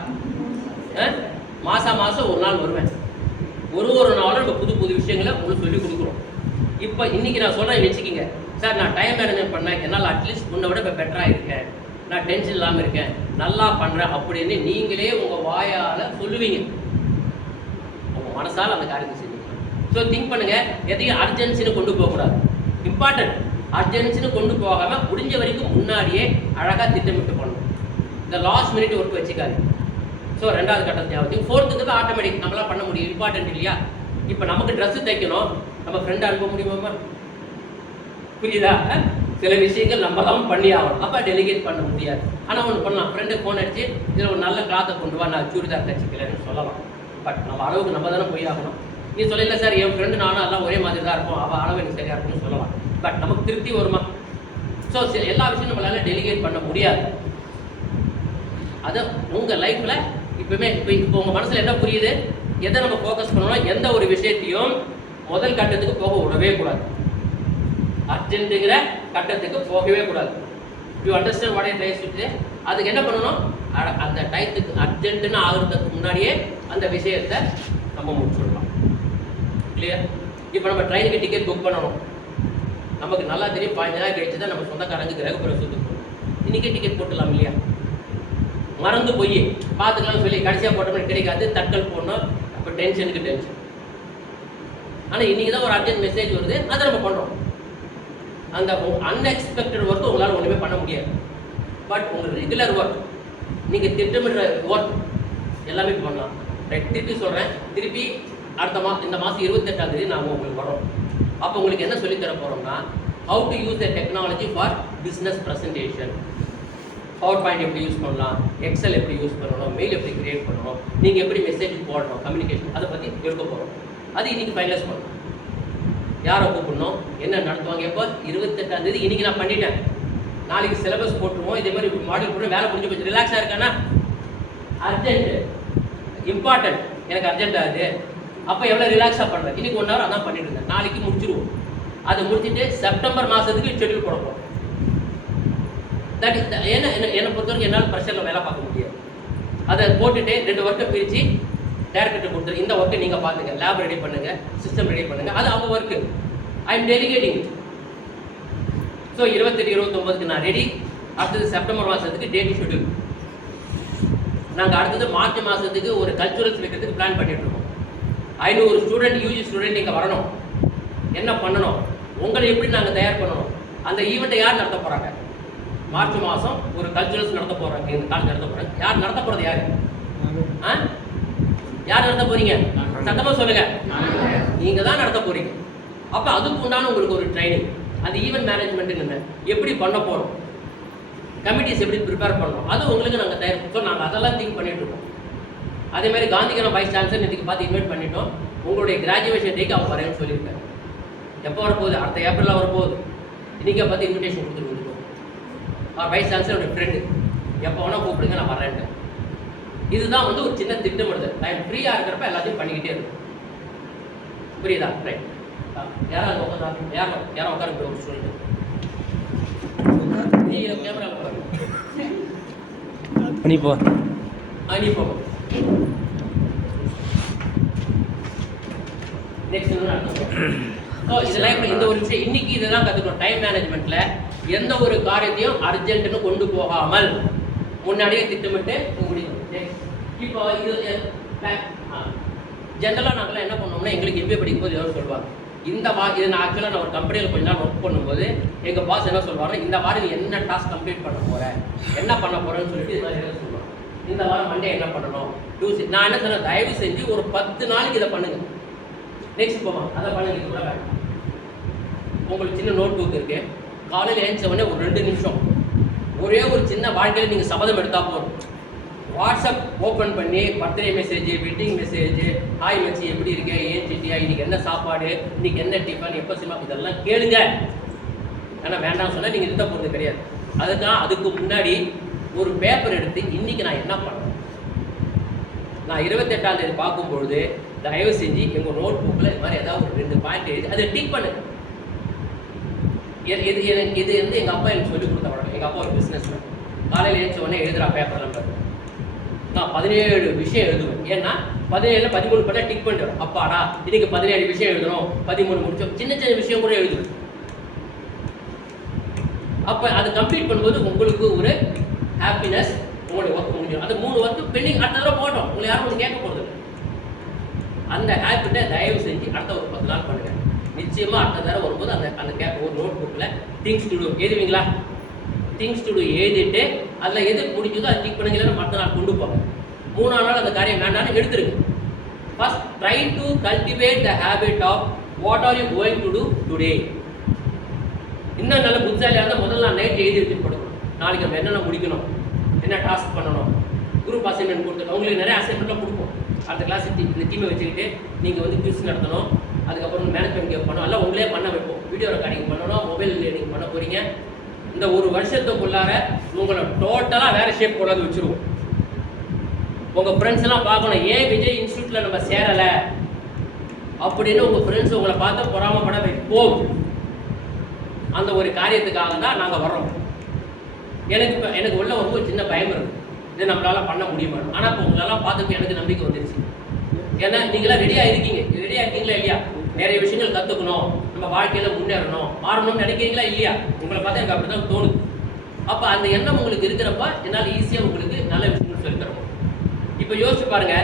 மாதம் ஒரு நாள் வருவேன், ஒரு நாளும் நம்ம புது விஷயங்களை உங்களுக்கு சொல்லிக் கொடுக்குறோம். இப்போ இன்றைக்கி நான் சொல்கிறேன் வச்சுக்கிங்க சார், நான் டைம் மேனேஜ்மெண்ட் பண்ணேன், என்னால் அட்லீஸ்ட் முன்னை விட இப்போ பெட்டராக இருக்கேன், நான் டென்ஷன் இல்லாமல் இருக்கேன், நல்லா பண்ணுறேன் அப்படின்னு நீங்களே உங்கள் வாயால் சொல்லுவீங்க. உங்கள் மனசால் அந்த காரியத்தை செய்வீங்க. ஸோ திங்க் பண்ணுங்கள், எதையும் அர்ஜென்சின்னு கொண்டு போகக்கூடாது. இம்பார்ட்டன்ட், அர்ஜென்சின்னு கொண்டு போகாமல் முடிஞ்ச வரைக்கும் முன்னாடியே அழகாக திட்டமிட்டு பண்ணணும். இந்த லாஸ்ட் மினிட் ஒர்க் வச்சுக்காது. ஸோ 2வது கட்டத்தை ஞாபகம். 4த்துக்கு தான் ஆட்டோமேட்டிக் நம்மளால் பண்ண முடியும், இம்பார்ட்டன்ட் இல்லையா? இப்போ நமக்கு ட்ரெஸ்ஸு தைக்கணும், நம்ம ஃப்ரெண்டை அனுப்ப முடியுமாம்மா? புரியுதா? சில விஷயங்கள் நம்ம தான் பண்ணி ஆகணும், அப்போ டெலிகேட் பண்ண முடியாது. ஆனால் ஒன்று பண்ணலாம், ஃப்ரெண்டுக்கு ஃபோன் அடிச்சு இதில் ஒரு நல்ல கிளாத்தை கொண்டு வா, நான் சுடிதார் தைச்சிக்கலன்னு சொல்லலாம். பட் நம்ம அளவுக்கு நம்ம தானே போய் ஆகணும். நீ சொல்லல சார், என் ஃப்ரெண்டு நானும் எல்லாம் ஒரே மாதிரி தான் இருப்போம், அவள் அளவு எனக்கு சரியாக இருக்குன்னு சொல்லலாம். பட் நமக்கு திருப்தி வருமா? ஸோ எல்லா விஷயம் நம்மளால டெலிகேட் பண்ண முடியாது. அதை உங்கள் லைஃப்பில் இப்போ உங்கள் மனசில் என்ன புரியுது, எதை நம்ம ஃபோக்கஸ் பண்ணணும், எந்த ஒரு விஷயத்தையும் முதல் கட்டத்துக்கு போக விடவே கூடாது, அர்ஜென்ட்டுங்கிற கட்டத்துக்கு போகவே கூடாது. You understand what I try to say? அதுக்கு என்ன பண்ணணும், அந்த டயத்துக்கு அர்ஜென்ட்டுன்னு ஆகிறதுக்கு முன்னாடியே அந்த விஷயத்தை நம்ம முடிச்சுடலாம். கிளியர்? இப்போ நம்ம ட்ரெயினுக்கு டிக்கெட் புக் பண்ணணும், நமக்கு நல்லா தெரியும் 15 நாள் கழிச்சு தான் நம்ம சொந்தக்காரங்க கிரகப்புற சுற்றுக்கு போகணும். இன்றைக்கே டிக்கெட் போட்டுடலாம் இல்லையா? மறந்து போய் பார்த்துக்கலாம்னு சொல்லி கடைசியாக போட்டோம்னா கிடைக்காது, தட்கல் போடணும், அப்போ டென்ஷனுக்கு டென்ஷன். ஆனால் இன்றைக்கி தான் ஒரு அர்ஜென்ட் மெசேஜ் வருது, அதை நம்ம பண்ணுறோம். அந்த அன்எக்ஸ்பெக்டட் ஒர்க்கு உங்களால் ஒன்றுமே பண்ண முடியாது. பட் உங்கள் ரெகுலர் ஒர்க், நீங்கள் திட்டமிடுற ஒர்க் எல்லாமே பண்ணலாம். ரைட்? திருப்பி சொல்கிறேன், திருப்பி இந்த மாதம் 28ஆம் தேதி நாங்கள் உங்களுக்கு வரோம். அப்போ உங்களுக்கு என்ன சொல்லித்தர போகிறோம்னா, how to use the technology for business presentation. Power point எப்படி யூஸ் பண்ணலாம், எக்ஸல் எப்படி யூஸ் பண்ணணும், மெயில் எப்படி கிரியேட் பண்ணணும், நீங்கள் எப்படி மெசேஜ் போடணும், கம்யூனிகேஷன், அதை பற்றி எடுக்க போகிறோம். அது இன்றைக்கி ஃபைனலைஸ் பண்ணணும். யாரை கூப்பிடணும், என்ன நடத்துவாங்க, எப்போ 28ஆம் தேதி. இன்றைக்கி நான் பண்ணிட்டேன், நாளைக்கு சிலபஸ் போட்டுருவோம், இதே மாதிரி மாடல் போட்டு வேலை முடிஞ்சு போச்சு. ரிலாக்ஸாக இருக்கானா? அர்ஜென்ட்டு, இம்பார்ட்டன்ட், எனக்கு அர்ஜென்ட்டாக அது. அப்போ எவ்வளோ ரிலாக்ஸாக பண்ணுறேன், இன்றைக்கி 1 ஹவர் அதான் பண்ணிட்டு இருந்தேன். நாளைக்கு முடிச்சிடுவோம். அதை முடிச்சுட்டு செப்டம்பர் மாதத்துக்கு ஷெட்யூல் போடணும். தட் இஸ் என்னை பொறுத்தவரைக்கும் என்னால் ப்ரெஷரில் வேலை பார்க்க முடியாது. அதை போட்டுட்டு 2 ஒர்க்கை பிரித்து டேரக்டர்கிட்ட கொடுத்துரு, இந்த ஒர்க்கை நீங்கள் பார்த்துங்க, லேப் ரெடி பண்ணுங்கள், சிஸ்டம் ரெடி பண்ணுங்கள், அது அவங்க work. I am delegating. So 28, 29க்கு நான் ரெடி. அடுத்தது செப்டம்பர் மாதத்துக்கு டேட் ஷெட்யூல். நாங்கள் அடுத்தது மார்ச் மாதத்துக்கு ஒரு கல்ச்சுரல்ஸ் வைக்கிறதுக்கு பிளான் பண்ணிட்டு இருக்கோம். 500 ஸ்டூடெண்ட், யூஜி ஸ்டூடெண்ட் இங்கே வரணும். என்ன பண்ணணும், உங்களை எப்படி நாங்கள் தயார் பண்ணணும், அந்த ஈவெண்ட்டை யார் நடத்த போகிறாங்க? மார்ச் மாதம் ஒரு கல்ச்சுரல்ஸ் நடத்த போகிறாங்க, இந்த காலேஜ் நடத்த போகிறாங்க. யார் நடத்த போகிறது? யார் யார் நடத்த போகிறீங்க? சத்தமாக சொல்லுங்கள். நீங்கள் தான் நடத்த போகிறீங்க. அப்போ அதுக்கு உண்டான உங்களுக்கு ஒரு ட்ரைனிங். அந்த ஈவெண்ட் மேனேஜ்மெண்ட்டுன்னு என்ன, எப்படி பண்ண போகிறோம், கமிட்டிஸ் எப்படி ப்ரிப்பேர் பண்ணுறோம், அது உங்களுக்கு நாங்கள் தயார். ஸோ நாங்கள் அதெல்லாம் திங்க் பண்ணிட்டு இருக்கோம். அதே மாதிரி காந்திகிராம் வைஸ் சான்சலர் இன்றைக்கி பார்த்து இன்வைட் பண்ணிட்டோம். உங்களுடைய கிராஜுவேஷன் டேக்கு அவங்க வரேன்னு சொல்லியிருக்காரு. எப்போ வரப்போகுது? அடுத்த ஏப்ரலில் வரப்போகுது. இன்றைக்கி பார்த்து இன்விடேஷன் கொடுத்துட்டு வந்துருக்கோம். வைஸ் சான்சலர் ஒரு ஃப்ரெண்டு, எப்போ வேணால் கூப்பிடுங்க, நான் வரேன்ட்டு. இதுதான் வந்து ஒரு சின்ன திட்டமிடுதல். டைம் ஃப்ரீயாக இருக்கிறப்ப எல்லாத்தையும் பண்ணிக்கிட்டே இருக்கும். புரியுதா? ரைட். யாராவது உட்காந்து யாரும் உட்காந்து ஒரு ஸ்டூடெண்ட் நீ கேமராவில் பாருங்க. நீ போ. நீ போ. நெக்ஸ்ட் இதெல்லாம் இந்த ஒரு விஷயம் இன்னைக்கு இதெல்லாம் கற்றுக்கணும். டைம் மேனேஜ்மெண்ட்ல எந்த ஒரு காரியத்தையும் அர்ஜென்ட்னு கொண்டு போகாமல் முன்னாடியே திட்டமிட்டு முடியும். இப்போ இது ஜென்ரலாக நாங்களாம் என்ன பண்ணோம்னா, எங்களுக்கு எம்பிஏ படிக்கும்போது எவ்வளோ சொல்லுவாங்க, இந்த இது நான் ஆக்சுவலாக நான் ஒரு கம்பெனியில் கொஞ்ச நாள் ஒர்க் பண்ணும்போது எங்கள் பாஸ் என்ன சொல்லுவாங்க, இந்த வாரம் நீ என்ன டாஸ்க் கம்ப்ளீட் பண்ண போகிற, என்ன பண்ண போகிறேன்னு சொல்லிட்டு இது மாதிரி என்ன சொல்லுவாங்க. இந்த வாரம் மண்டே என்ன பண்ணணும், டியூஸ்டே. நான் என்ன சொன்னேன், தயவு செஞ்சு ஒரு 10 நாளைக்கு இதை பண்ணுங்க. நெக்ஸ்ட் போவோம், அதை பண்ணுங்க. இது கூட வேண்டாம். உங்களுக்கு சின்ன நோட் புக் இருக்கு, காலையில் ஏஞ்ச உடனே ஒரு 2 நிமிஷம் ஒரே ஒரு சின்ன வாழ்க்கையில் நீங்கள் சபதம் எடுத்தால் போதும். வாட்ஸ்அப் ஓப்பன் பண்ணி birthday message, wedding message, hi மச்சி எப்படி இருக்கே, ஏன் சிட்டியா, இன்னைக்கு என்ன சாப்பாடு, இன்னைக்கு என்ன டிஃபன், எப்போ சினிமா, இதெல்லாம் கேளுங்க. ஆனால் வேண்டாம் சொன்னால் நீங்கள் இருந்த போகிறது கிடையாது. அதுக்கு முன்னாடி ஒரு பேப்பர் எடுத்து இன்னைக்கு நான் என்ன பண்ணேன், நான் 28ஆம் தேதி பார்க்கும்பொழுது தயவு செஞ்சு எங்கள் நோட் புக்கில் இது மாதிரி ஏதாவது ஒரு 2 பாயிண்ட் எழுதி அதை டிக் பண்ணுங்க. இது வந்து எங்கள் அப்பா எனக்கு சொல்லிக் கொடுத்த படம். எங்கள் அப்பா ஒரு பிஸ்னஸ் மேன். காலையில் எழுந்த உடனே எழுதுறா பேப்பர் நம்பர் நான் 17 விஷயம் எழுதுவேன். ஏன்னா 17 13 பண்ண டிக் பண்ணிடுவேன். அப்பாடா இன்னைக்கு 17 விஷயம் எழுதணும், 13 முடிச்சோம். சின்ன சின்ன விஷயம் கூட எழுதுவேன். அப்போ அது கம்ப்ளீட் பண்ணும்போது உங்களுக்கு ஒரு ஹாப்பினஸ், உங்களுடைய ஒர்க் முடிஞ்சிடும். அந்த 3 ஒர்க் பெண்டிங் அடுத்த தடவை போட்டோம், உங்களை யாரும் வந்து கேட்க போகிறது. அந்த ஹேபிட்டை தயவு செஞ்சு அடுத்த ஒரு 10 நாள் பண்ணுங்க. நிச்சயமா அடுத்த தடவை வரும்போது அந்த கேப் ஒரு நோட் புக்கில் திங்ஸ் டு டூ எழுதுவீங்களா, திங்ஸ் டு டூ எழுதிட்டு அதில் எது முடிஞ்சதோ அதை டிக் பண்ணுங்க. மற்ற நாள் கொண்டு போங்க. 3ஆம் நாள் அந்த காரியம் வேண்டாம்னு எடுத்துருங்க. First try to cultivate the habit of what are you going to do today. இன்னும் நல்ல புத்தாலியாக இருந்தால் முதல்ல நான் நைட் எழுதி வச்சு படுக்கணும். நாளைக்கு நம்ம என்னென்ன முடிக்கணும், என்ன டாஸ்க் பண்ணணும், குரூப் அசைன்மெண்ட் கொடுத்துட்டு உங்களுக்கு நிறைய அசைன்மெண்ட்லாம் கொடுப்போம். அடுத்த கிளாஸ் இந்த டீமை வச்சுக்கிட்டு நீங்கள் வந்து குவிஸ் நடத்தணும், அதுக்கப்புறம் மேனேஜ்மெண்ட் கேப் பண்ணணும், எல்லாம் உங்களே பண்ண வைப்போம். வீடியோ ரெக்கார்டிங் பண்ணணும், மொபைல் லேர்னிங் பண்ண போகிறீங்க. இந்த ஒரு வருஷத்துக்குள்ளார உங்களை டோட்டலாக வேறு ஷேப் கொண்டாந்து வச்சுருவோம். உங்கள் ஃப்ரெண்ட்ஸ் எல்லாம் பார்க்கணும், ஏன் விஜய் இன்ஸ்டியூட்டில் நம்ம சேரலை அப்படின்னு உங்கள் ஃப்ரெண்ட்ஸ் உங்களை பார்த்து பொறாமப்பட வைப்போம். அந்த ஒரு காரியத்துக்காக தான் நாங்கள் வர்றோம். எனக்கு உள்ள ஒரு சின்ன பயம் இருக்குது, இதை நம்மளால பண்ண முடியுமா. ஆனால் இப்போ உங்களெல்லாம் பார்த்துட்டு எனக்கு நம்பிக்கை வந்துருச்சு. ஏன்னா நீங்களாம் ரெடியாக இருக்கீங்களா இல்லையா? நிறைய விஷயங்கள் கற்றுக்கணும், நம்ம வாழ்க்கையில் முன்னேறணும், மாறணும்னு நினைக்கிறீங்களா இல்லையா? உங்களை பார்த்தா எனக்கு அப்படி தான் தோணுது. அப்போ அந்த எண்ணம் உங்களுக்கு இருக்கிறப்ப என்னால் ஈஸியாக உங்களுக்கு நல்ல விஷயங்கள் சொல்லித்தரணும். இப்போ யோசிச்சு பாருங்க,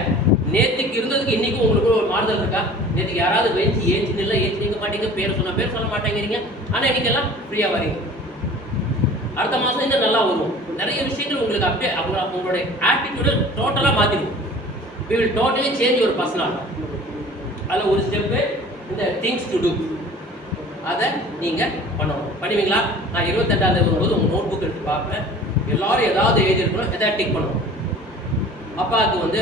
நேற்றுக்கு இருந்ததுக்கு இன்றைக்கும் உங்களுக்கு ஒரு மாறுதல் இருக்கா? நேற்றுக்கு யாராவது ஏஞ்சி நிற்க மாட்டீங்க, பேர் சொல்ல மாட்டேங்கிறீங்க. ஆனால் இன்னைக்கெல்லாம் ஃப்ரீயாக வரீங்க. அடுத்த மாதம் இன்னும் நல்லா வருவோம். நிறைய விஷயங்கள் உங்களுக்கு அப்படியே உங்களுடைய ஆட்டிடியூடை டோட்டலாக மாற்றிடுவோம். we will totally change your personality. அதில் ஒரு ஸ்டெப்பு இந்த திங்ஸ் டு டூ, அதை நீங்கள் பண்ணணும். பண்ணுவீங்களா? நான் 28ஆம் தேதி வரும்போது உங்கள் நோட் புக் எடுத்து பார்ப்பேன். எல்லோரும் ஏதாவது எழுதியிருக்கணும், எதாவது டிக் பண்ணணும். அப்பாவுக்கு வந்து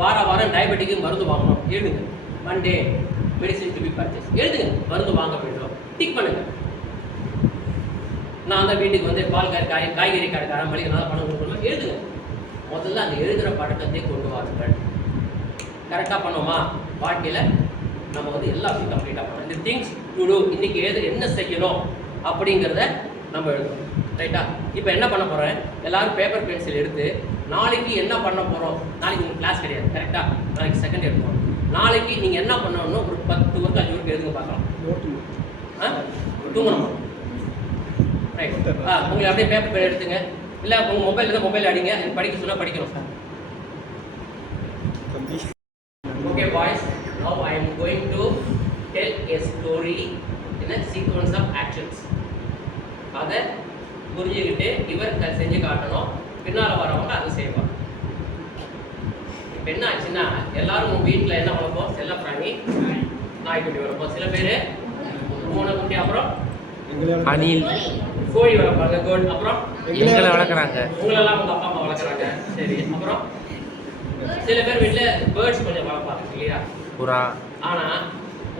வாரம் டயபெட்டிக்கு மருந்து வாங்கணும், எழுதுங்க. Monday medicine to be purchase, எழுதுங்க. மருந்து வாங்க வேண்டும், டிக் பண்ணுங்க. நான் தான் வீட்டுக்கு வந்து காய்கறி கடைக்காரன் மளிகை நல்லா பணம் கொடுக்கணும், எழுதுங்க. முதல்ல அந்த எழுதுகிற பழக்கத்தை கொண்டு வாருங்கள். கரெக்டாக பண்ணுவோமா? வாழ்க்கையில் நம்ம வந்து எல்லா விஷயம் கம்ப்ளீட்டாக பண்ணணும். இந்த திங்ஸ் டு டூ இன்னைக்கு என்ன செய்யணும் அப்படிங்கிறத நம்ம எழுதணும். ரைட்டா? இப்போ என்ன பண்ண போகிறேன், எல்லோரும் பேப்பர் பென்சில் எடுத்து நாளைக்கு என்ன பண்ண போகிறோம். நாளைக்கு உங்களுக்கு கிளாஸ் கிடையாது, கரெக்டாக? நாளைக்கு செகண்ட் இயர் போகிறோம். நாளைக்கு நீங்கள் என்ன பண்ணணும்னு ஒரு 10 ஒர்க் 5 ஒர்க் எழுதுங்க பார்க்கலாம். தூங்கணும். ரைட். உங்களுக்கு அப்படியே பேப்பர் பென் எடுத்துங்க. இல்லை உங்கள் மொபைல் தான் மொபைல் அடிங்க. படிக்க சொன்னால் படிக்கணும் sir. Okay boys, now I am going to tell a story in a sequence of actions. அதை புரிஞ்சுக்கிட்டு இவர் செஞ்சு காட்டணும், பின்னால் வரவங்க அதை செய்வாங்க. இப்போ என்ன ஆச்சுன்னா, எல்லாரும் உங்கள் வீட்டில் என்ன வளர்ப்போம்? செல்லப்பிராணி, நாய்க்குட்டி வளர்ப்போம். சில பேர் பூனைக்குட்டி, அப்புறம் அணில், கோழி வளர்ப்பாங்க. கோட், அப்புறம் எங்களை வளர்க்குறாங்க. உங்களெல்லாம் உங்கள் அப்பா அம்மா வளர்க்குறாங்க. சரி, அப்புறம் சில பேர் வீட்டில் பேர்ட்ஸ் கொஞ்சம் வளர்ப்பாங்க இல்லையா? புறா. ஆனால்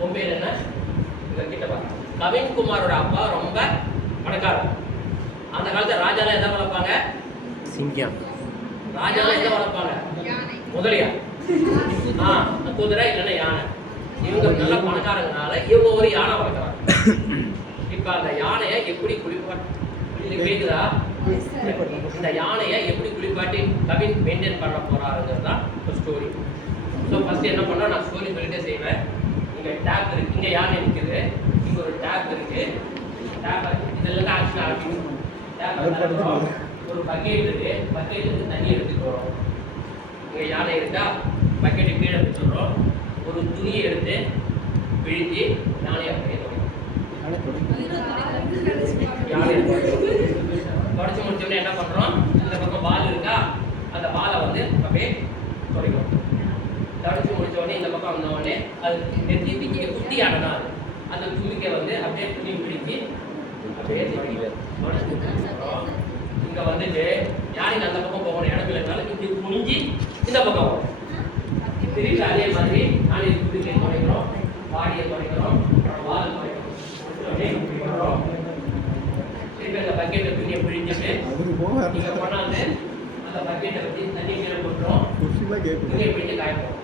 உன் பேர் என்ன? கிட்ட பாரு. கவின்குமாரோட அப்பா ரொம்ப பணக்காரர். அந்த காலத்துல ராஜாலாம் எதை வளர்ப்பாங்க? சிங்கம். ராஜாலாம் எதை வளர்ப்பாங்க? முதலியா குதிரை இல்லைன்னா யானை. இவங்க நல்ல பணக்காரங்கனால இவங்க ஒரு யானை வளர்க்குறாங்க. இப்ப அந்த யானையை எப்படி கேக்குதா? இந்த யானையை எப்படி குளிப்பாட்டி கவின் மெயின்டைன் பண்ண போறாருங்கிறது தான் ஸ்டோரி. ஸோ ஃபர்ஸ்ட் என்ன பண்ணா நான் ஸ்டோரி சொல்லிட்டே செய்வேன். இங்க டேப் இருக்கு, இங்க யானை நிற்குது, இங்க ஒரு டேப் இருக்கு, டேப் இதெல்லாம் ஆக்ஷன் ஆகும். டேப் ஒரு பக்கெட் இருக்கு, பக்கெட்டுக்கு தண்ணி எடுத்துட்டு வரோம். இங்க யானை இருக்கா, பக்கெட்டு கீழே வச்சுடுறோம். ஒரு துணியை எடுத்து பிழிஞ்சு யானையை அப்படியே யானையை தொடச்சி முடிச்சோடனே என்ன பண்றோம்? இந்த பக்கம் பால் இருக்கா, அந்த பாலை வந்து அப்படியே துடைக்கிறோம். தொடச்சி முடிச்ச உடனே இந்த பக்கம் வந்த உடனே அது நெத்திக்கு குட்டி யானை தான் அது. அந்த துணிக்கை வந்து அப்படியே துணி பிடிச்சி அப்படியே இங்க வந்துட்டு யானைக்கு அந்த பக்கம் போகணும் இடம் இல்லைனாலும் இப்படி குனிஞ்சு இந்த பக்கம் வரும். திருப்பி அதே மாதிரி யானை துணிக்கை துடைக்கிறோம், பாடியை துடைக்கிறோம், வால் துடைக்கிறோம். திருப்பி அந்த பக்கெட்டை துணியை பிழிஞ்சிட்டு இங்க கொண்டாந்து அந்த பக்கெட்டை வச்சு தண்ணி கீழே போட்டுரும். துணியை பிடிச்சி காயப்போம்.